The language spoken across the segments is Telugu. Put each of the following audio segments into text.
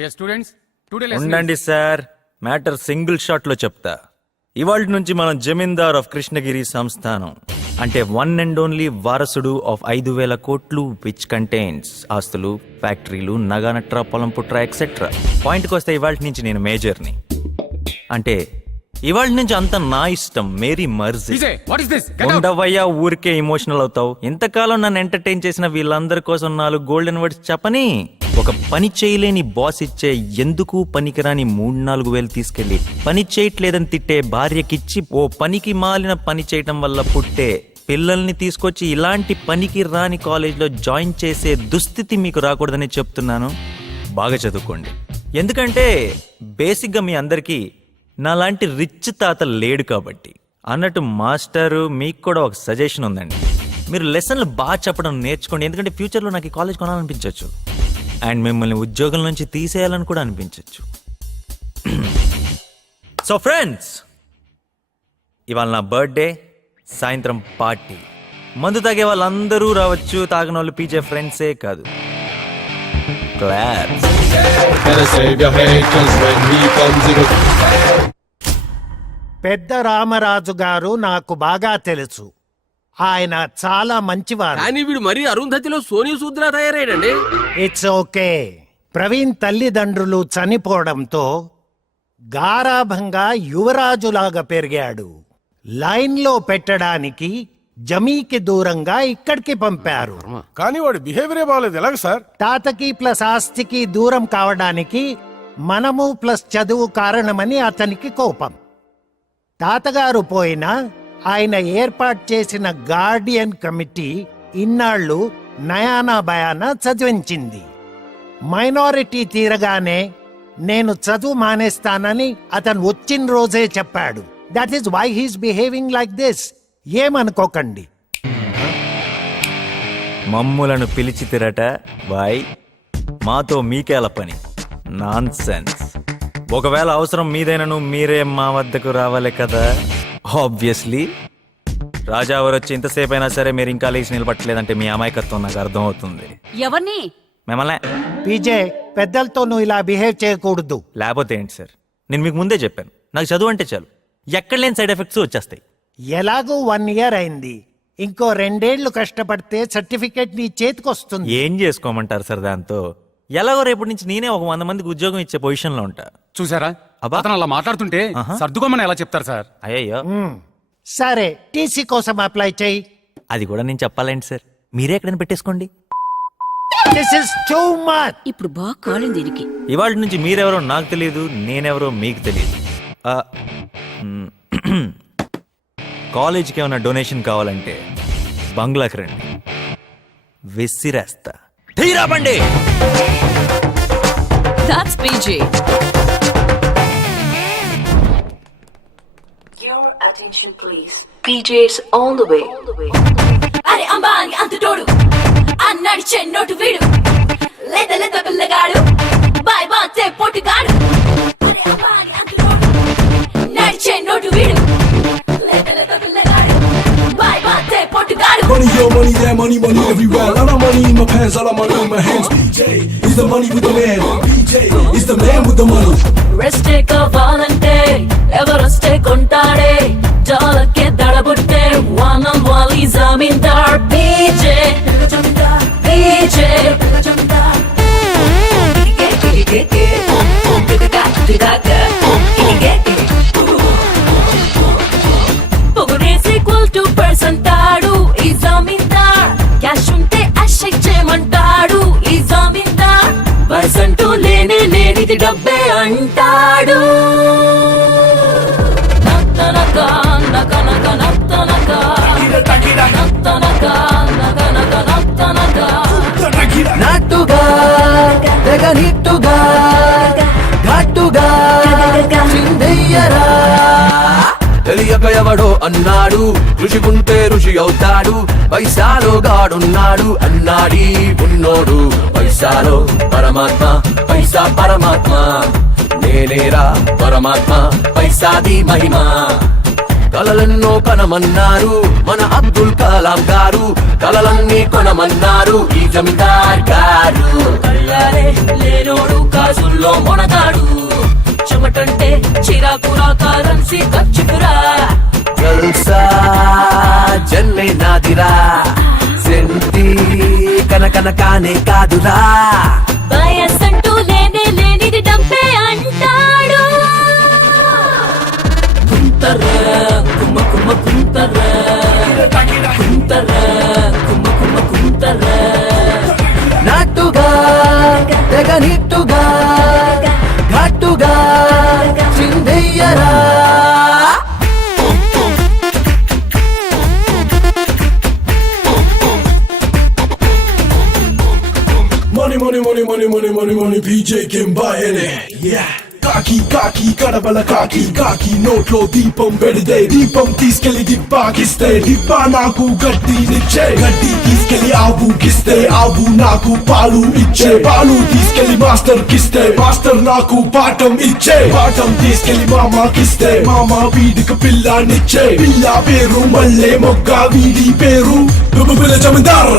డియర్ స్టూడెంట్స్, టుడే ఉండండి సార్, మ్యాటర్ సింగిల్ షాట్ లో చెప్తా. ఇవాళ నుంచి మనం జమీందార్ ఆఫ్ కృష్ణగిరి సంస్థానం అంటే వన్ అండ్ ఓన్లీ వారసుడు ఆఫ్ 5,000 కోట్లు విచ్ కంటైన్స్ ఆస్తులు, ఫ్యాక్టరీలు, నగానట్రా, పొలం పుట్ర ఎక్సెట్రా. పాయింట్కి వస్తే ఇవాళ నుంచి నేను మేజర్ని. అంటే ఇవాళ నుంచి అంతా నా ఇష్టం, మేరీ మర్జీ. ఉండవయ్యా, ఊరికే ఎమోషనల్ అవుతావు. ఇంతకాలం నన్ను ఎంటర్టైన్ చేసిన వీళ్ళందరి కోసం 4 గోల్డెన్ వర్డ్స్ చెప్పని. ఒక పని చేయలేని బాస్ ఇచ్చే ఎందుకు పనికిరాని 3-4 వేలు తీసుకెళ్లి పని చేయట్లేదని తిట్టే భార్యకిచ్చి ఓ పనికి మాలిన పని చేయటం వల్ల పుట్టే పిల్లల్ని తీసుకొచ్చి ఇలాంటి పనికి రాని కాలేజ్లో జాయిన్ చేసే దుస్థితి మీకు రాకూడదని చెప్తున్నాను. బాగా చదువుకోండి. ఎందుకంటే బేసిక్గా మీ అందరికీ నాలాంటి రిచ్ తాత లేడు కాబట్టి. అన్నట్టు మాస్టరు, మీకు కూడా ఒక సజెషన్ ఉందండి. మీరు లెసన్లు బాగా చెప్పడం నేర్చుకోండి. ఎందుకంటే ఫ్యూచర్లో నాకు ఈ కాలేజ్ కొనాలనిపించవచ్చు అండ్ మిమ్మల్ని ఉద్యోగం నుంచి తీసేయాలని కూడా అనిపించవచ్చు. సో ఫ్రెండ్స్, ఇవాళ నా బర్త్డే, సాయంత్రం పార్టీ. మందు తాగే వాళ్ళందరూ రావచ్చు, తాగినోళ్ళు పీచే ఫ్రెండ్సే కాదు. క్లాస్. పెద్ద రామరాజు గారు నాకు బాగా తెలుసు. ఆయన చాలా మంచివారు. కానీ వీడు మరీ అరుంధతిలో సోనీ సూద్రా తయారయ్యాడండి. It's okay. ప్రవీణ్ తల్లిదండ్రులు చనిపోవడంతో గారాభంగా యువరాజులాగా పెరిగాడు. లైన్లో పెట్టడానికి జమీకి దూరంగా ఇక్కడికి పంపారు. కానీ వాడి బిహేవియరే బాగాలేదు. ఎలాగ సార్? తాతకి ప్లస్ ఆస్తికి దూరం కావడానికి మనము ప్లస్ చదువు కారణమని అతనికి కోపం. తాతగారు పోయినా ఆయన ఏర్పాటు చేసిన గార్డియన్ కమిటీ ఇన్నాళ్లు నయానా భయానా చదివించింది. మైనారిటీ తీరగానే నేను చదువు మానేస్తానని అతను వచ్చిన రోజే చెప్పాడు. That is why he's behaving like this. ఏమనుకోకండి. మమ్ములను పిలిచి తిరట బాయ్, మాతో మీకేల పని? Nonsense. ఒకవేళ అవసరం మీదైనను మీరే మా వద్దకు రావాలి కదా. ఆబ్వియస్లీ రాజావారు వచ్చి ఇంతసేపు అయినా సరే మీరు ఇంకా లేచి నిలబట్టలేదంటే మీ అమాయకత్వం నాకు అర్థం అవుతుంది. ఎవరిని? మిమ్మల్ని. పీజే, పెద్దలతో నువ్వు ఇలా బిహేవ్ చేయకూడదు. లేకపోతే ఏంటి సార్, నేను మీకు ముందే చెప్పాను, నాకు చదువు అంటే చాలు, ఎక్కడ లేని సైడ్ ఎఫెక్ట్స్ వచ్చేస్తాయి. ఎలాగూ 1 ఇయర్ అయింది. ఇంకో 2 ఏళ్లు కష్టపడితే సర్టిఫికేట్ నీ చేతికొస్తుంది. ఏం చేసుకోమంటారు సార్ దాంతో? ఎలాగో రేపటి నుంచి నేనే ఒక 100 మందికి ఉద్యోగం ఇచ్చే పొజిషన్ లో ఉంటా. చూసారా అతను అలా మాట్లాడుతుంటే సర్దుకోమని ఎలా చెప్తారు సార్? అయ్యో, సరే, టీసీ కోసం అప్లై చేయి. అది కూడా నేను చెప్పాలండి సార్, మీరే ఎక్కడైనా పెట్టేసుకోండి. This is too much. ఇప్పుడు బాగా కాలింది దీనికి. ఇవాళ నుంచి మీరెవరో నాకు తెలియదు, నేనెవరో మీకు తెలియదు. కాలేజీకి ఏమైనా డొనేషన్ కావాలంటే బంగ్లాకి రండి, విసిరేస్తా. ధీరా బండి. That's PJ. Your attention please. PJ's on the way. అరే అంబాని అంతటోడు అన్నాడు చెన్నోటు వీడు, లేత లేత పిల్లగాడు, బాయ్ బాతే పొట్టుగాడు. అరే అంబాని అంతటోడు నడిచే నోటు వీడు, లేత లేత పిల్లగాడు, bye బాతే పొట్టుగాడు. Money, yo, money, there, money, money everywhere. Lot of money in my pants, all of money in my hands. PJ is the money with the man. PJ is the man with the money. రెస్టే కావాలంటే ఎవరెస్టే కొంటాడే, జాలకే దడబుట్టే వానం వాలి జమీందార్. PJ PJ పొగరేసి ఈక్వల్ పర్సంటాడు ఈ జమీందార్. క్యాష్ ఉంటే అషెక్ చేయమంటాడు ఈ జమీందార్. పర్సంటూ లేనే లేనిది డబ్బే అంటాడు. నత్తనక నక నక నత్తనక నత్తనక నక నక నత్తనక నాటుగా తెగ నిట్టుగా ఘాటుగా చిందయ్యరా. తెలియక ఎవడో అన్నాడు, ఋషికుంటే ఋషి అవుతాడు. పైసాలో గాడున్నాడు అన్నాడి ఉన్నోడు. పైసాలో పరమాత్మ, పైసా పరమాత్మ. నేనేరా పరమాత్మ, పైసాది మహిమ. కలలెన్నో కనమన్నారు మన అబ్దుల్ కలాం గారు, కలలన్నీ కొనమన్నారు ఈ జమీందార్ గారు. కళ్ళారే లేనోడు కాజుల్లో మొనగాడు, చెమటంటే చిరాకురా కారంసి ఖర్చుకురా. జల్సా జన్మే నాదిరా, సెంటి కనకన కానే కాదురా. వయస్సంటూ లేనే లేనిది డబ్బే అంటాడు. కుంతర్రా కుమ్మ కుమ్మ కుంతర్రా, కుంతర్రా కుమ్మ కుమ్మ కుంతర్రా. నాటుగా తెగ నిట్టుగా ఘాటుగా చిందయ్యరా. Money, money, money, money, money, money, money, PJ can buy any. Yeah. కాకి కాకి కడబల కాకి కాకి నోట్లో దీపం పెడితే దీపం తీసుకెళ్లి డిబ్బాకిస్తే డిబ్బా నాకు గడ్డినిచ్చే గడ్డి తీసుకెళ్లి ఆవుకిస్తే ఆవు నాకు పాలు ఇచ్చే పాలు తీసుకెళ్లి మాస్టర్ కిస్తే మాస్టర్ నాకు పాఠం ఇచ్చే పాఠం తీసుకెళ్లి మామాకిస్తే మామ వీడికి పిల్లానిచ్చే పిల్ల పేరు మల్లె మొగ్గ వీడి పేరు పిల్ల జమీందార్.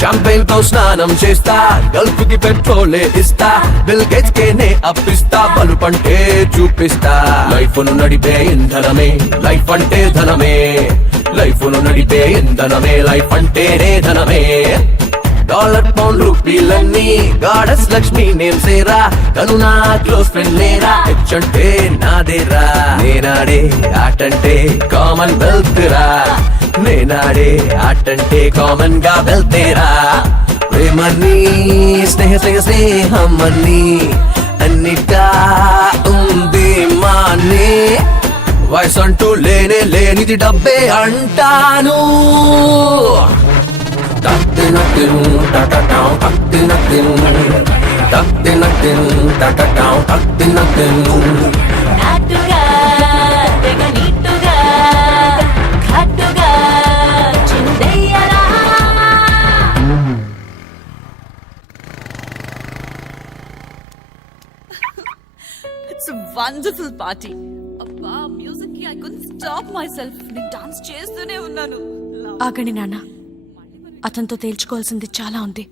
షాంపైన్ తో స్నానం చేస్తా, గల్ఫ్ కి పెట్రోలే ఇస్తా, బిల్ గేట్స్ కే నే అప్పిస్తా, బలుపంటే చూపిస్తా. లైఫ్ ను నడిపే ఇంధనమే లైఫ్ అంటే ధనమే, లైఫ్ ను నడిపే ఇంధనమే లైఫ్ అంటేనే ధనమే. డాలర్ పౌండ్ రూపీలన్నీ గాడస్ లక్ష్మి నేమ్ సేరా, తను నా క్లోజ్ ఫ్రెండ్ లేరా, హెచ్ అంటే నాదేరా. నేనాడే ఆటంటే కామన్ వెల్త్ రా, నేనాడే ఆటంటే కామన్ గా వెళ్తేరా. ప్రేమని స్నేహమని అన్నిటా ఉంది మానే, వయసు అంటూ లేనే లేనిది డబ్బే అంటాను. నాటుగా తెగ నీటుగా ఘాటుగా చిందయ్యరా. It's a wonderful party. అబ్బా మ్యూజిక్ కి I couldn't stop myself. నేను డాన్స్ చేస్తూనే ఉన్నాను. ఆగండి నాన్న, అతనితో తేల్చుకోవాల్సింది చాలా ఉంది.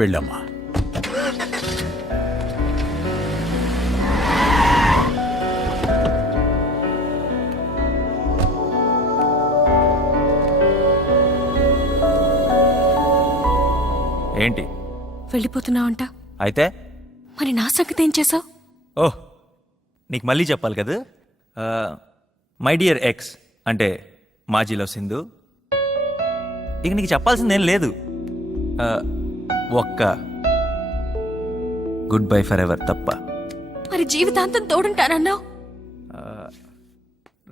వెళ్ళమ్మా. ఏంటి వెళ్ళిపోతున్నావంట, అయితే? మరి నా సంగతి ఏం చేసావు? ఓహ్, నీకు మళ్ళీ చెప్పాలి కదా. మై డియర్ ఎక్స్ అంటే మాజీలో సింధు. ఇక నీకు చెప్పాల్సిందేం లేదు. ఒక్క గుడ్ బై ఫర్ ఎవర్ తప్ప. మరి జీవితాంతం తోడుంటానన్నావు.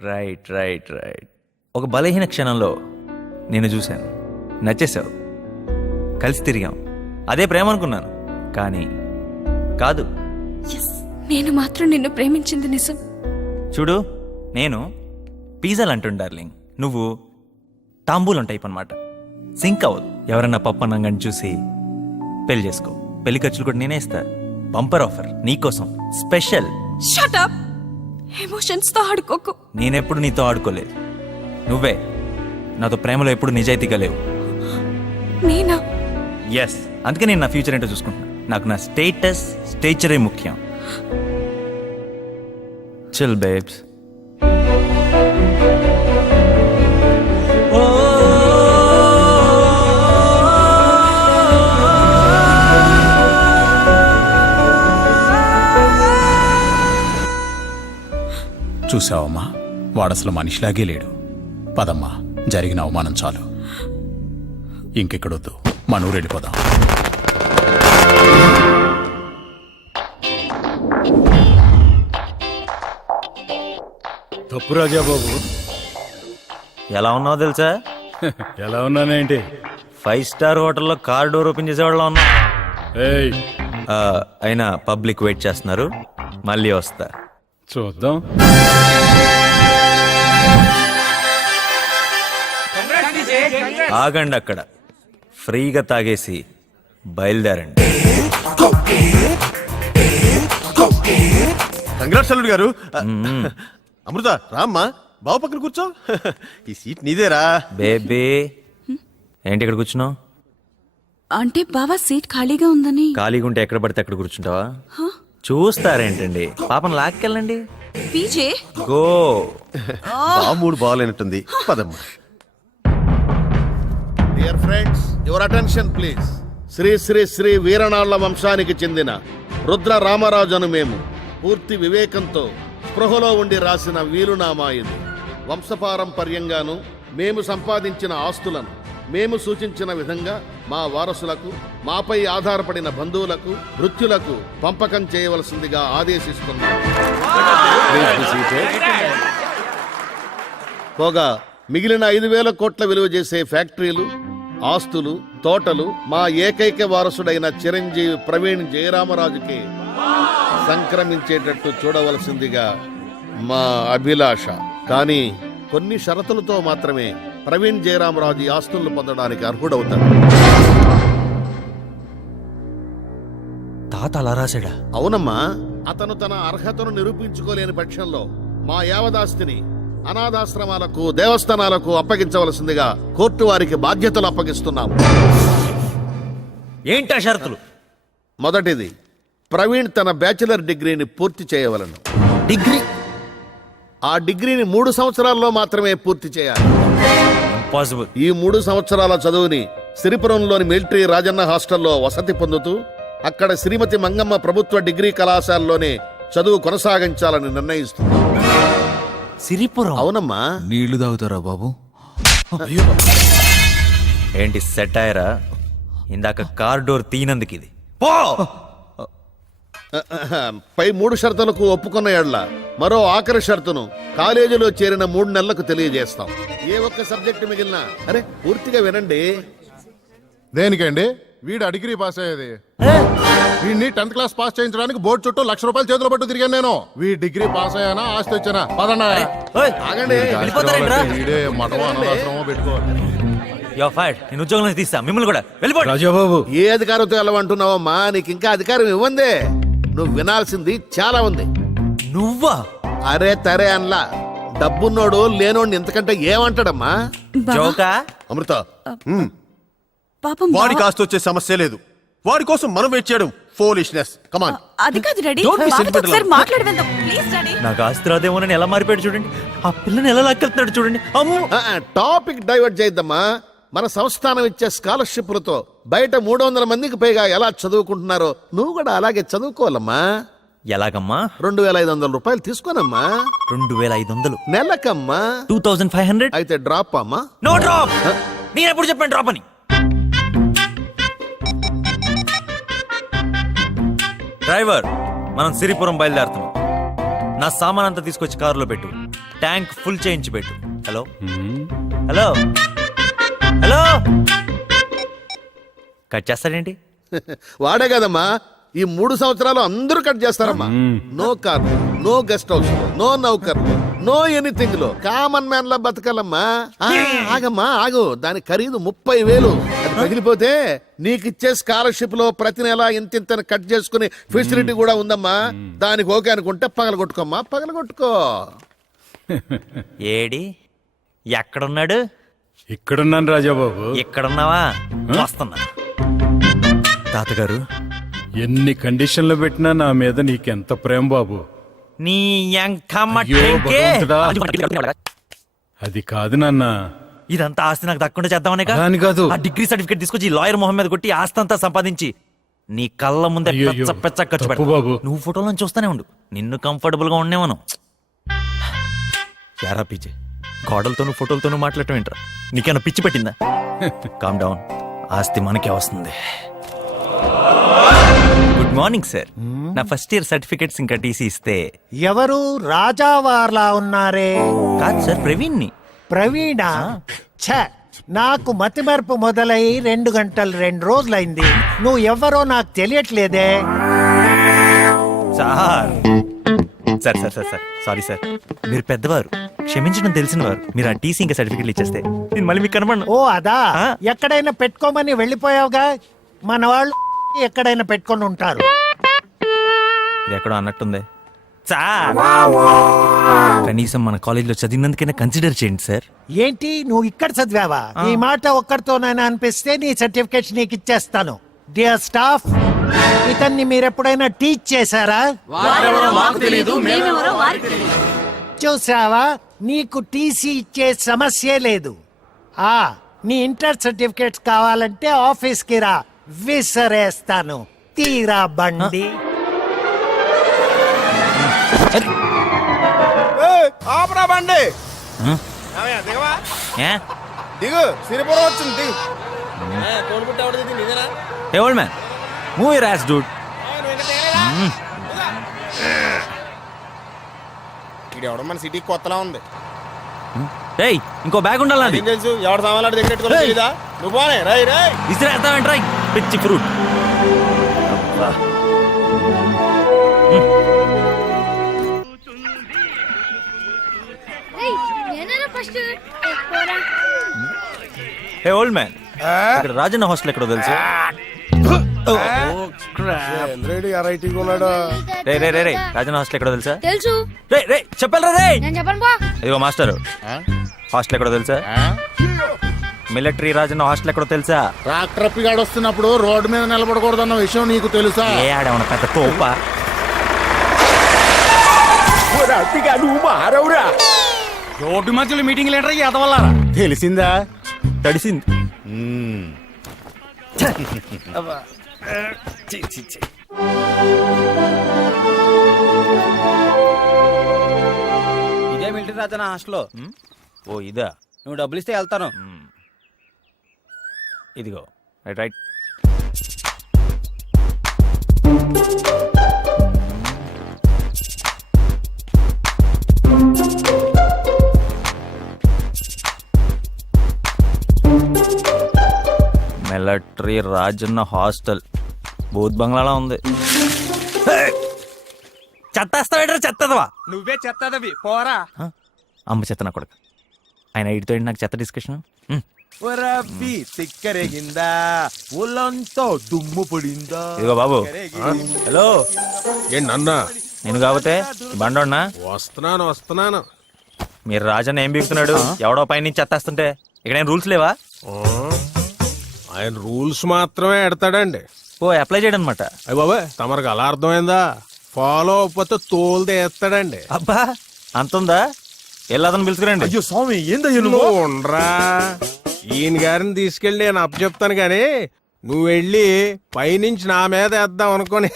Right right right. ఒక బలహీన క్షణంలో నేను చూశాను, నచ్చేసావు, కలిసి తిరిగాం, అదే ప్రేమ అనుకున్నాను. కానీ కాదు. నేను మాత్రం నిన్ను ప్రేమించింది నిజం. చూడు, నేను పిజ్జాలు అంటుండు డార్లింగ్, నువ్వు తాంబూలం టైప్ అనమాట. సింక్ అవ్వదు. ఎవరన్నా పప్పన్నంగాని చూసి పెళ్లి చేసుకో, పెళ్లి ఖర్చులు కూడా నేనే ఇస్తా. బంపర్ ఆఫర్ నీకోసం స్పెషల్. Shut up. ఎమోషన్స్ తో ఆడుకోకు. నేనెప్పుడు నీతో ఆడుకోలేదు. నువ్వే నాతో ప్రేమలో ఎప్పుడు నిజాయితీగా లేవు. నేనా? ఎస్, అందుకే నేను నా ఫ్యూచర్ ఏంటో చూసుకుంటున్నా. నాకు నా స్టేచరే ముఖ్యం. Chill babes. చూసావమ్మా, వాడసలు మనిషిలాగే లేడు. పదమ్మా, జరిగిన అవమానం చాలు. ఇంకెక్కడొద్దు, మన ఊరు వెళ్ళిపోదాం. తప్పు రాజా బాబు. ఎలా ఉన్నావో తెలుసా? ఎలా ఉన్నానేంటి? 5 స్టార్ హోటల్లో కార్ డోర్ ఓపెన్ చేసేవాళ్ళ ఉన్నా. ఏయ్, అయినా పబ్లిక్ వెయిట్ చేస్తున్నారు, మళ్ళీ వస్తా. చూద్దాం. ఆగండి అక్కడ, ఫ్రీగా తాగేసి బయలుదేరండి. కంగ్రాట్స్ అల్లుడు గారు. అమృత రామ్మా, బావ పక్కన కూర్చో. ఈ సీట్ నీదేరా. బేబీ ఏంటి ఇక్కడ కూర్చున్నావు? అంటే బావా సీట్ ఖాళీగా ఉందని. ఖాళీగా ఉంటే ఎక్కడ పడితే అక్కడ కూర్చుంటావా? చూస్తారేంటండి, పాపం లాక్కెళ్ళండి. PJ go. బావ మూడు బాగాలేనట్టుంది, పదమ్మా. Dear friends, your attention please. Shri Shri Shri Veeranalla వంశానికి చెందిన రుద్ర రామరాజు అను మేము పూర్తి వివేకంతో స్పృహలో ఉండి రాసిన వీలునామా ఇది. వంశపారంపర్యంగాను మేము సంపాదించిన ఆస్తులను మేము సూచించిన విధంగా మా వారసులకు, మాపై ఆధారపడిన బంధువులకు, మృత్యులకు పంపకం చేయవలసిందిగా ఆదేశిస్తున్నాం. పోగా మిగిలిన 5,000 కోట్ల విలువ చేసే ఫ్యాక్టరీలు, ఆస్తులు, తోటలు మా ఏకైక వారసుడైన చిరంజీవి ప్రవీణ్ జయరామరాజుకి సంక్రమించేటట్టు చూడవలసిందిగా మా అభిలాష. కానీ కొన్ని షరతులతో మాత్రమే ప్రవీణ్ జయరామరాజు ఈ ఆస్తులను పొందడానికి అర్హుడవుతాడు. తాత అలా రాశాడా? అవునమ్మా, అతను తన అర్హతను నిరూపించుకోలేని పక్షంలో మా యావదాస్తిని అనాథాశ్రమాలకు, దేవస్థానాలకు అప్పగించవలసిందిగా కోర్టు వారికి బాధ్యతలు అప్పగిస్తున్నాం. ఏంటా షరతులు? మొదటిది, ప్రవీణ్ తన బ్యాచిలర్ డిగ్రీని పూర్తి చేయవలను. డిగ్రీ? ఆ డిగ్రీని 3 సంవత్సరాల్లో మాత్రమే పూర్తి చేయాలి. ఇంపాసిబుల్. ఈ 3 సంవత్సరాల చదువుని సిరిపురంలోని మిలిటరీ రాజన్న హాస్టల్లో వసతి పొందుతూ అక్కడ శ్రీమతి మంగమ్మ ప్రభుత్వ డిగ్రీ కళాశాలలోనే చదువు కొనసాగించాలని నిర్ణయిస్తుంది. సిరిపురం? అవునమ్మా. నీళ్లు తాగుతారా బాబు? ఏంటి సెట్ అయ్యారా? ఇందాక కార్ డోర్ తీనందుకు ఇది. పో. పై 3 షరతులకు ఒప్పుకున్న ఎడ్ల మరో ఆఖరి షరతును కాలేజీలో చేరిన 3 నెలలకు తెలియజేస్తాం. ఏ ఒక్క సబ్జెక్టు మిగిలినా అరే పూర్తిగా వినండి. దేనికండి? వీడు డిగ్రీ పాస్ అయ్యేది. వీడిని 10th క్లాస్ పాస్ చేయించడానికి బోర్డు చుట్టూ ₹1,00,000 చేతులు పట్టు తిరిగాను నేను. వీడి డిగ్రీ పాస్ అయ్యానా, ఆస్తి వచ్చానా? పదన్నా. ఆగండి. వీడే మఠమో అనాథాశ్రమో పెట్టుకోవాలి. నేను ఉద్యోగం తీస్తా, మిమ్మల్ని కూడా వెళ్ళిపోండి. రాజాబాబు, ఏ అధికారంతో వెళ్ళమంటున్నావమ్మా? నీకు ఇంకా అధికారం ఇవ్వందే. నువ్వు వినాల్సింది చాలా ఉంది. నువ్వా? అరే తరే అన్లా. డబ్బున్నోడు లేనోడిని ఎంతకంటే ఏమంటాడమ్మా? జోకా? అమృత, పాపం వాడికి ఆస్తి వచ్చే సమస్య లేదు. వాడి కోసం మనం వెయిట్ చేయడం ఫోలిష్నెస్. కమాన్. అది కాదు డాడీ, Don't be బావతో sentimental. ఒకసారి మాట్లాడి వెళ్దాం ప్లీజ్ డాడీ. నాకు ఆస్తి రాదేమోనని ఎలా మారిపోయాడు చూడండి. ఆ పిల్లని ఎలా లాక్కెళ్తున్నాడు చూడండి. అమ్మో. టాపిక్ డైవర్ట్ చేయద్దమ్మా. మన సంస్థానం ఇచ్చే స్కాలర్షిప్లతో బయట 300 మందికి పైగా ఎలా చదువుకుంటున్నారో నువ్వు కూడా అలాగే చదువుకోవాలమ్మా. ఎలాగమ్మా? ₹2,500 తీసుకోనమ్మా. 2,500 నెలకమ్మా. 2,500. అయితే డ్రాప్ అమ్మా. No drop. నేను ఎప్పుడు చెప్పాను డ్రాప్ అని? డ్రైవర్, మనం సిరిపురం బయలుదేరుతున్నాం. నా సామాన్ అంతా తీసుకొచ్చి కారులో పెట్టు. ట్యాంక్ ఫుల్ చేయించి పెట్టు. Hello hello hello. కట్ చేస్తాడేంటి? వాడే కదమ్మా. ఈ 3 సంవత్సరాలు అందరూ కట్ చేస్తారమ్మా. No car, no guest house, no నౌకర్, నో ఎనీథింగ్ లో కామన్ మ్యాన్ లా బతకాలమ్మా. ఆగమ్మా ఆగు. దాని ఖరీదు 30,000. అది పగిలిపోతే నీకిచ్చే స్కాలర్షిప్ లో ప్రతి నెల ఇంతింత కట్ చేసుకునే ఫెసిలిటీ కూడా ఉందమ్మా. దానికి ఓకే అనుకుంటే పగలగొట్టుకోమ్మా, పగలగొట్టుకో. ఏడి ఎక్కడున్నాడు? ఇక్కడున్నాను రాజాబాబు. ఎక్కడున్నావా? వస్తున్నా. తాతగారు, ఎన్ని కండిషన్లు పెట్టినా నా మీద నీకెంత ప్రేమ బాబు. నీ అయ్యో భగవంతుడా. అది కాదు నాన్న. ఇదంతా ఆస్తి నాకు దక్కుండా చేద్దామనే దాని కాదు. ఆ డిగ్రీ సర్టిఫికేట్ తీసుకొచ్చి లాయర్ మొహం మీద కొట్టి ఆస్తి అంతా సంపాదించి నీ కళ్ళ ముందే అయ్యయ్యో, పెచ్చ ఖర్చు తప్పు బాబు. పెడతా. నువ్వు ఫోటోలో చూస్తానే ఉండు. నిన్ను కంఫర్టబుల్ గా ఉండేవను. యారా పీచే, గోడలతోనూ ఫోటోలతోనూ మాట్లాడటం ఏంట్రా? నీకేమైనా పిచ్చి పెట్టిందా? Calm down. ఆస్తి మనకే వస్తుంది. Good morning sir. నా ఫస్ట్ ఇయర్ సర్టిఫికెట్స్ ఇంకా టీసీ ఇస్తే. ఎవరు రాజావార్లా ఉన్నారే? కాదు సార్, ప్రవీణ్ ని. ప్రవీణ? ఛ, నాకు మతిమరుపు మొదలై 2 గంటలు 2 రోజులైంది. నువ్వు ఎవరో నాకు తెలియట్లేదే. Sir sir sir sir sir sorry sir, మీరు పెద్దవారు, క్షమించడం తెలిసిన వారు. మీరు ఆ టీసీ ఇంకా సర్టిఫికెట్లు ఇచ్చేస్తే నేను మళ్ళీ మీకు కనబడను. ఓ అదా, ఎక్కడైనా పెట్టుకోమని వెళ్ళిపోయావుగా. మన వాళ్ళు ఎక్కడైనా పెట్టుకొని ఉంటారు. ఇది ఎక్కడో అన్నట్టుంది. సార్ కనీసం మన కాలేజీలో చదివినందుకైనా కన్సిడర్ చేయండి సార్. ఏంటి నువ్వు ఇక్కడ చదివావా? ఈ మాట ఒక్కడితోనైనా అనిపిస్తే నీ సర్టిఫికేట్ నీకు ఇచ్చేస్తాను. డియర్ స్టాఫ్, ఇతన్ని మీరెప్పుడైనా టీచ్ చేశారా? చూసావా, నీకు టీసీ ఇచ్చే సమస్యే లేదు. నీ ఇంటర్ సర్టిఫికేట్స్ కావాలంటే ఆఫీస్కి రా, విసరేస్తాను. తీరా బండి. ఆపరా బండి. దిగు, సిరిపురం వచ్చింది. Hey old man, move your ass, dude. ఎవడ మన సిటీ కొత్తలా ఉంది. Hey, ఇంకో బ్యాగ్ ఉండాలండి. ఏం తెలుసు ఎవడ సామాన్లు దగ్గర పెట్టుకోవాలి తెలీదా? నువ్వు పోనే రై రై. ఇసిరేస్తావేంటి రై పిచ్చి ఫ్రూట్. హే ఓల్డ్ మ్యాన్, ఇక్కడ రాజన్న హాస్టల్ ఎక్కడో తెలుసు? రే రే రే రే రాజన్న హాస్టల్ ఎక్కడో తెలుసా? తెలుసు. రే రే చెప్పాలరా రే. నేను చెప్పను బా. ఇదిగో మాస్టర్, హాస్టల్ ఎక్కడో తెలుసా? మిలిటరీ రాజన్న హాస్టల్ ఎక్కడో తెలుసా? ట్రాక్టర్ పిగాడు వస్తున్నప్పుడు రోడ్డు మీద నిలబడకూడదన్న విషయం నీకు తెలుసా? ఏ ఆడేమన్నా పెద్ద తోప? రోడ్డు మధ్యలో మీటింగ్ లేటరా ఎదవల్లారా? తెలిసిందా? తడిసింది. ఇదే మిలిటరీ రాజన హాస్టల్లో. ఓ ఇదా? నువ్వు డబ్బులు ఇస్తే వెళ్తాను. ఇదిగో right right. Military Rajanna hostel బూత్ బంగ్లాలా ఉంది. చెత్తేస్తావేట్రా చెత్తదవా? నువ్వే చెత్తదవి పోరా. అమ్మ చెత్త నా కొడుకు. ఆయన ఇటుతో నాకు చెత్త డిస్కషన్. తిక్కరేగిందా ఊళ్ళంతా దుమ్ము పడిందా? ఇదిగో బాబు. హలో ఏంటన్నా? నేను కాకపోతే బండోన్నా? వస్తున్నాను. మీరు రాజన్న ఏం బీగుతున్నాడు? ఎవడో పైన నుంచి చెత్తేస్తుంటే ఇక్కడ ఏం రూల్స్ లేవా? ఆయన రూల్స్ మాత్రమే ఎడతాడండి. ఓ అప్లై చేయడం అనమాట. అయ్య బాబా, తమరికి అలా అర్థమైందా? ఫాలో అవ్వకపోతే తోలు తీస్తాడండి. అబ్బా అంతుందా? వెళ్ళదని పిలుచుకురండి. అయ్యో స్వామి, ఏందయ్యా ఉండరా. ఈయన గారిని తీసుకెళ్ళి నేను అప్పచెప్తాను గాని నువ్వు వెళ్ళి పైనుంచి నా మీద వేద్దాం అనుకోని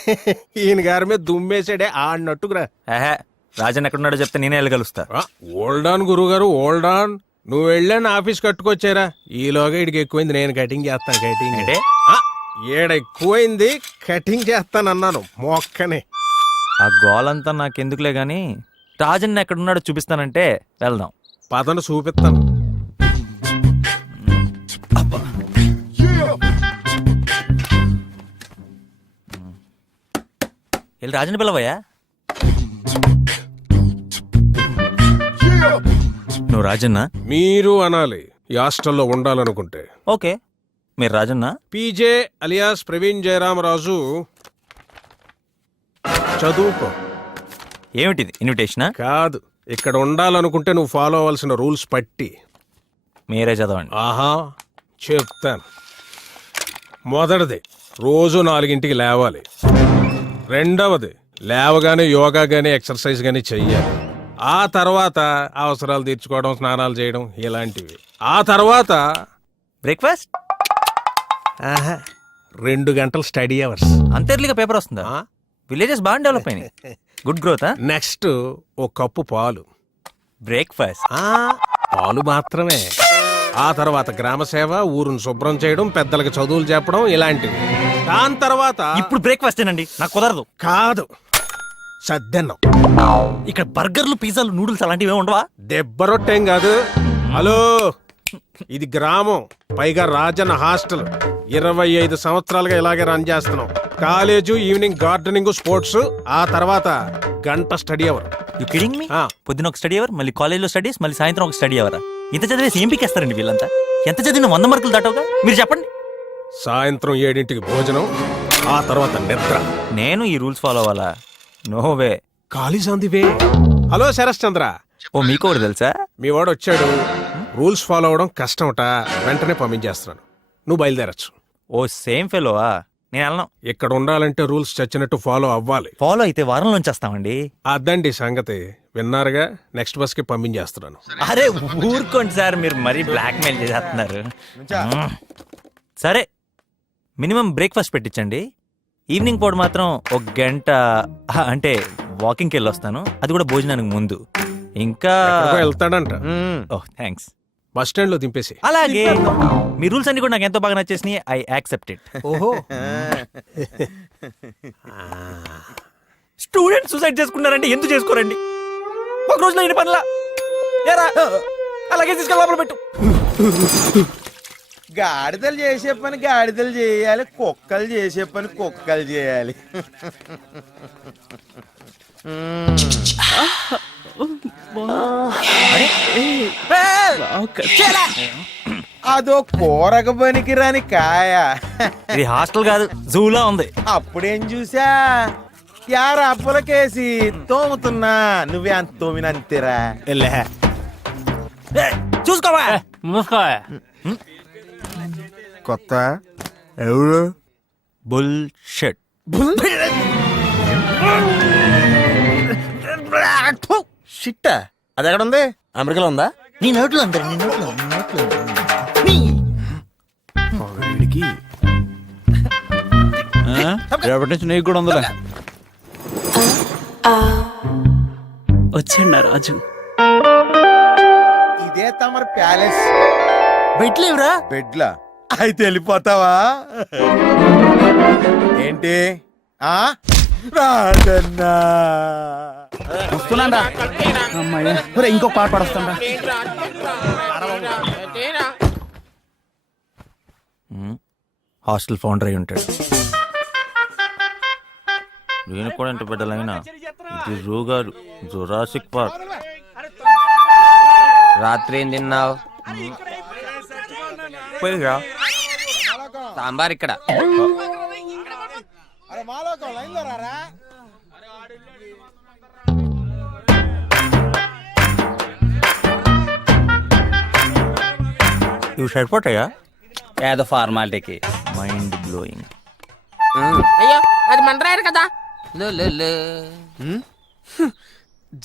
ఈయన గారి మీద దుమ్మేసాడే ఆడినట్టుకురా. ఏహే, రాజన్ ఎక్కడున్నాడో చెప్తే నేనే వెళ్ళగలుస్తా. ఓల్డ్ ఆన్ గురువు గారు, ఓల్డ్ ఆన్. నువ్వు వెళ్ళాను ఆఫీస్ కట్టుకొచ్చారా? ఈలోగా ఇడికి ఎక్కువైంది, నేను కటింగ్ చేస్తాను. కటింగ్ అంటే ఏడ ఎక్కువైంది, కటింగ్ చేస్తానన్నాను మొక్కని. ఆ గోలంతా నాకెందుకులే గాని రాజన్ ఎక్కడున్నాడో చూపిస్తానంటే వెళ్దాం. పదను చూపిస్తాను. వెళ్ళి రాజన్ పిలవయ్యా. నువ్వు రాజన్నా? మీరు అనాలి ఈ హాస్టల్లో ఉండాలనుకుంటే. ఓకే, మీరు రాజన్నా? PJ alias Praveen Jayaramaraju. చదువుకో. ఏమిటిది, ఇన్విటేషనా? కాదు, ఇక్కడ ఉండాలనుకుంటే నువ్వు ఫాలో అవ్వాల్సిన రూల్స్ పట్టి. మీరే చదవండి. ఆహా, చెప్తాను. మొదటిది, రోజు 4 లేవాలి. రెండవది, లేవగానే యోగా గానీ ఎక్సర్సైజ్ గానీ చెయ్యాలి. ఆ తర్వాత అవసరాలు తీర్చుకోవడం, స్నానాలు చేయడం ఇలాంటివి. ఆ తర్వాత బ్రేక్ఫాస్ట్. 2 గంటలు స్టడీ అవర్స్. అంతేర్లీగా పేపర్ వస్తుందా? విలేజెస్ బాగా డెవలప్ అయినాయి. Good growth. నెక్స్ట్, 1 కప్పు పాలు. బ్రేక్ఫాస్ట్. పాలు మాత్రమే. ఆ తర్వాత గ్రామ సేవ, ఊరును శుభ్రం చేయడం, పెద్దలకు చదువులు చెప్పడం ఇలాంటివి. దాని తర్వాత ఇప్పుడు బ్రేక్ఫాస్ట్ ఏనండి, నాకు కుదరదు. కాదు, సద్దన్నం. ఇక్కడ బర్గర్లు, పిజ్జాలు, నూడిల్స్ అలాంటివి ఉండవా? దెబ్బ రొట్టేం కాదు. హలో, ఇది గ్రామం, పైగా రాజన్న హాస్టల్. 25 సంవత్సరాలుగా ఇలాగే రన్ చేస్తున్నాం. College, evening gardening, sports. ఆ తర్వాత గంట study hour. You kidding me? పొద్దున ఒక స్టడీ అవర్, మళ్ళీ కాలేజ్లో స్టడీస్, మళ్ళీ సాయంత్రం ఒక స్టడీ అవరా? ఇంత చదివేసి ఏం పీకేస్తారండి వీళ్ళంతా? ఎంత చదివిన 100 మార్కులు దాటవుగా? మీరు చెప్పండి. సాయంత్రం 7 భోజనం, ఆ తర్వాత నిద్ర. నేను ఈ రూల్స్ ఫాలో అవ్వాలా? No way. College on the way. Hello Sarath Chandra, ఓ మీకు ఒకటి తెలుసా? మీ వాడు వచ్చాడు. రూల్స్ ఫాలో అవడం కష్టమట, వెంటనే పంపించేస్తున్నాను. నువ్వు బయలుదేరచ్చు. ఓ సేమ్ ఫెలోవా? నేను వెళ్ళను. ఇక్కడ ఉండాలంటే రూల్స్ చచ్చినట్టు ఫాలో అవ్వాలి. ఫాలో అయితే వారంలో వచ్చేస్తామండి. అదండి సంగతి. విన్నారుగా, నెక్స్ట్ బస్ కి పంపించేస్తున్నాను. అరే ఊరుకోండి సార్, మీరు మరీ బ్లాక్ మెయిల్ చేస్తున్నారు. సరే, మినిమం బ్రేక్ఫాస్ట్ పెట్టించండి. ఈవినింగ్ పూట మాత్రం ఒక గంట అంటే వాకింగ్కి వెళ్ళి వస్తాను, అది కూడా భోజనానికి ముందు. ఇంకా వెళ్తాడంట. ఓహ్ థ్యాంక్స్. బస్ స్టాండ్ లో దింపేసి. అలాగే, మీ రూల్స్ అన్ని కూడా నాకు ఎంతో బాగా నచ్చేసినాయి. I accept it. ఓహో. స్టూడెంట్ సూసైడ్ చేసుకున్నారంటే ఎందుకు చేసుకోరండి? ఒక రోజులో ఎన్ని పనులా? అలాగే తీసుకెళ్ళి లోపల పెట్టు. గాడిదలు చేసే పని గాడిదలు చేయాలి, కుక్కలు చేసే పని కుక్కలు చేయాలి. అదో కూరక పనికి రాని కాయ. ఇది హాస్టల్ కాదు, జూలా ఉంది. అప్పుడేం చూసా, యార అప్పులకేసి తోముతున్నా, నువ్వే అంత తోమినంతేరా. చూసుకోవా కొత్త ఎవరు? బుల్ షెట్. షిట్ట అది ఎక్కడ ఉంది? అమెరికాలో ఉందా? నీ నోట్లో ఉంది, నీ నోట్లో, నీ నోట్లో. రేపటి నుంచి నీకు కూడా ఉందిలే. వచ్చాడు రాజు. ఇదే తమరి ప్యాలెస్. బెడ్లేవురా? బెడ్లా? అయితే వెళ్ళిపోతావా ఏంటి? ఆ రాజన్నా వస్తున్నాడా? ఇంకో పాట పడొస్తాడా? హాస్టల్ ఫౌండర్ అయి ఉంటాడు. నేను కూడా ఎంత బిడ్డలైనా ఇది జూగారు, జురాసిక్ పార్క్. రాత్రి ఏం తిన్నావు? సాంబార్ ఇక్కడ. ఇవి సరిపోతాయా? ఏదో ఫార్మాలిటీకి. Mind blowing. అయ్యో అది మండరాయరు కదా.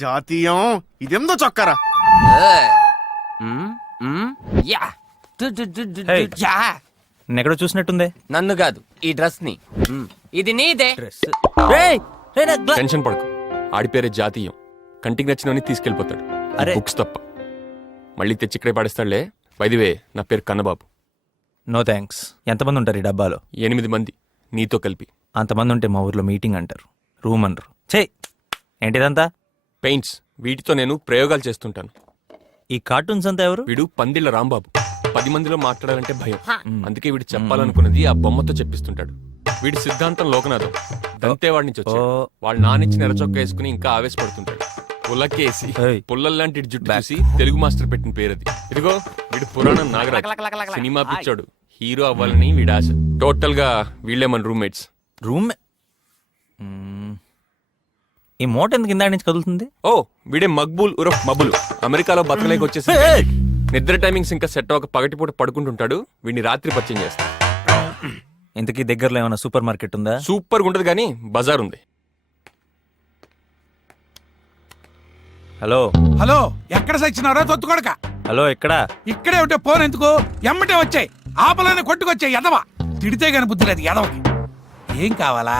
జాతీయం ఇదేందో చొక్కరా. ఎక్కడో చూసినట్టుందే. నన్ను కాదు, ఈ డ్రెస్ ని. ఇది నీదే. టెన్షన్ పడకు, ఆడి పేరే జాతీయం. కంటికి నచ్చినవని తీసుకెళ్ళిపోతాడు, బుక్స్ తప్ప. మళ్ళీ తెచ్చి ఇక్కడే పడేస్తాడులే. వైదివే, నా పేరు కన్నబాబు. No thanks. ఎంతమంది ఉంటారు ఈ డబ్బాలో? 8 మంది, నీతో కలిపి. అంతమంది ఉంటే మా ఊర్లో మీటింగ్ అంటారు, రూమ్ అనరు. చే ఏంటిదంతా? పెయింట్స్, వీటితో నేను ప్రయోగాలు చేస్తుంటాను. ఈ కార్టూన్స్ అంతా ఎవరు? వీడు పందిళ్ళ రాంబాబు. 10 మందిలో మాట్లాడాలంటే భయం, అందుకే వీడు చెప్పాలనుకున్నది ఆ బొమ్మతో చెప్పిస్తుంటాడు. వీడి సిద్ధాంతం లోకనాథం. దంతేవాడి నుంచి వచ్చి వాళ్ళ నానిచ్చిన ఎర్రచొక్క వేసుకుని ఇంకా ఆవేశపడుతుంటాడు. పుల్లకేసి పుల్లల్లాంటి జుట్టు చూసి తెలుగు మాస్టర్ పెట్టిన పేరది. ఇదిగో వీడు పురాణం నాగరాజ్, సినిమా పిచ్చాడు. హీరో అవ్వాలని వీడి ఆశ. టోటల్ గా వీళ్ళే మన రూమ్మేట్స్. రూమ్ ఈ మోట ఎందుకు ఇందా నుంచి కదులుతుంది? ఓ వీడే మక్బూల్ ఉరఫ్ మబుల్. అమెరికాలో బతకలేక వచ్చేసి నిద్ర టైమింగ్స్ ఇంకా సెట్ అవ్వక పగటిపూట పడుకుంటుంటాడు. వీడిని రాత్రి పరిచయం చేస్తా. ఇంతకీ దగ్గరలో ఏమైనా సూపర్ మార్కెట్ ఉందా? సూపర్ గా ఉంటది కానీ బజార్ ఉంది. హలో హలో, ఎక్కడ సచ్చినారో తొత్తుకొడక. హలో ఎక్కడ? ఇక్కడే ఉంటే ఫోన్ ఎందుకు? ఎమ్మటే వచ్చాయి, ఆపలోనే కొట్టుకొచ్చాయి. ఎదవా తిడితే గాని బుద్ధి లేదు ఎదవకి. ఏం కావాలా?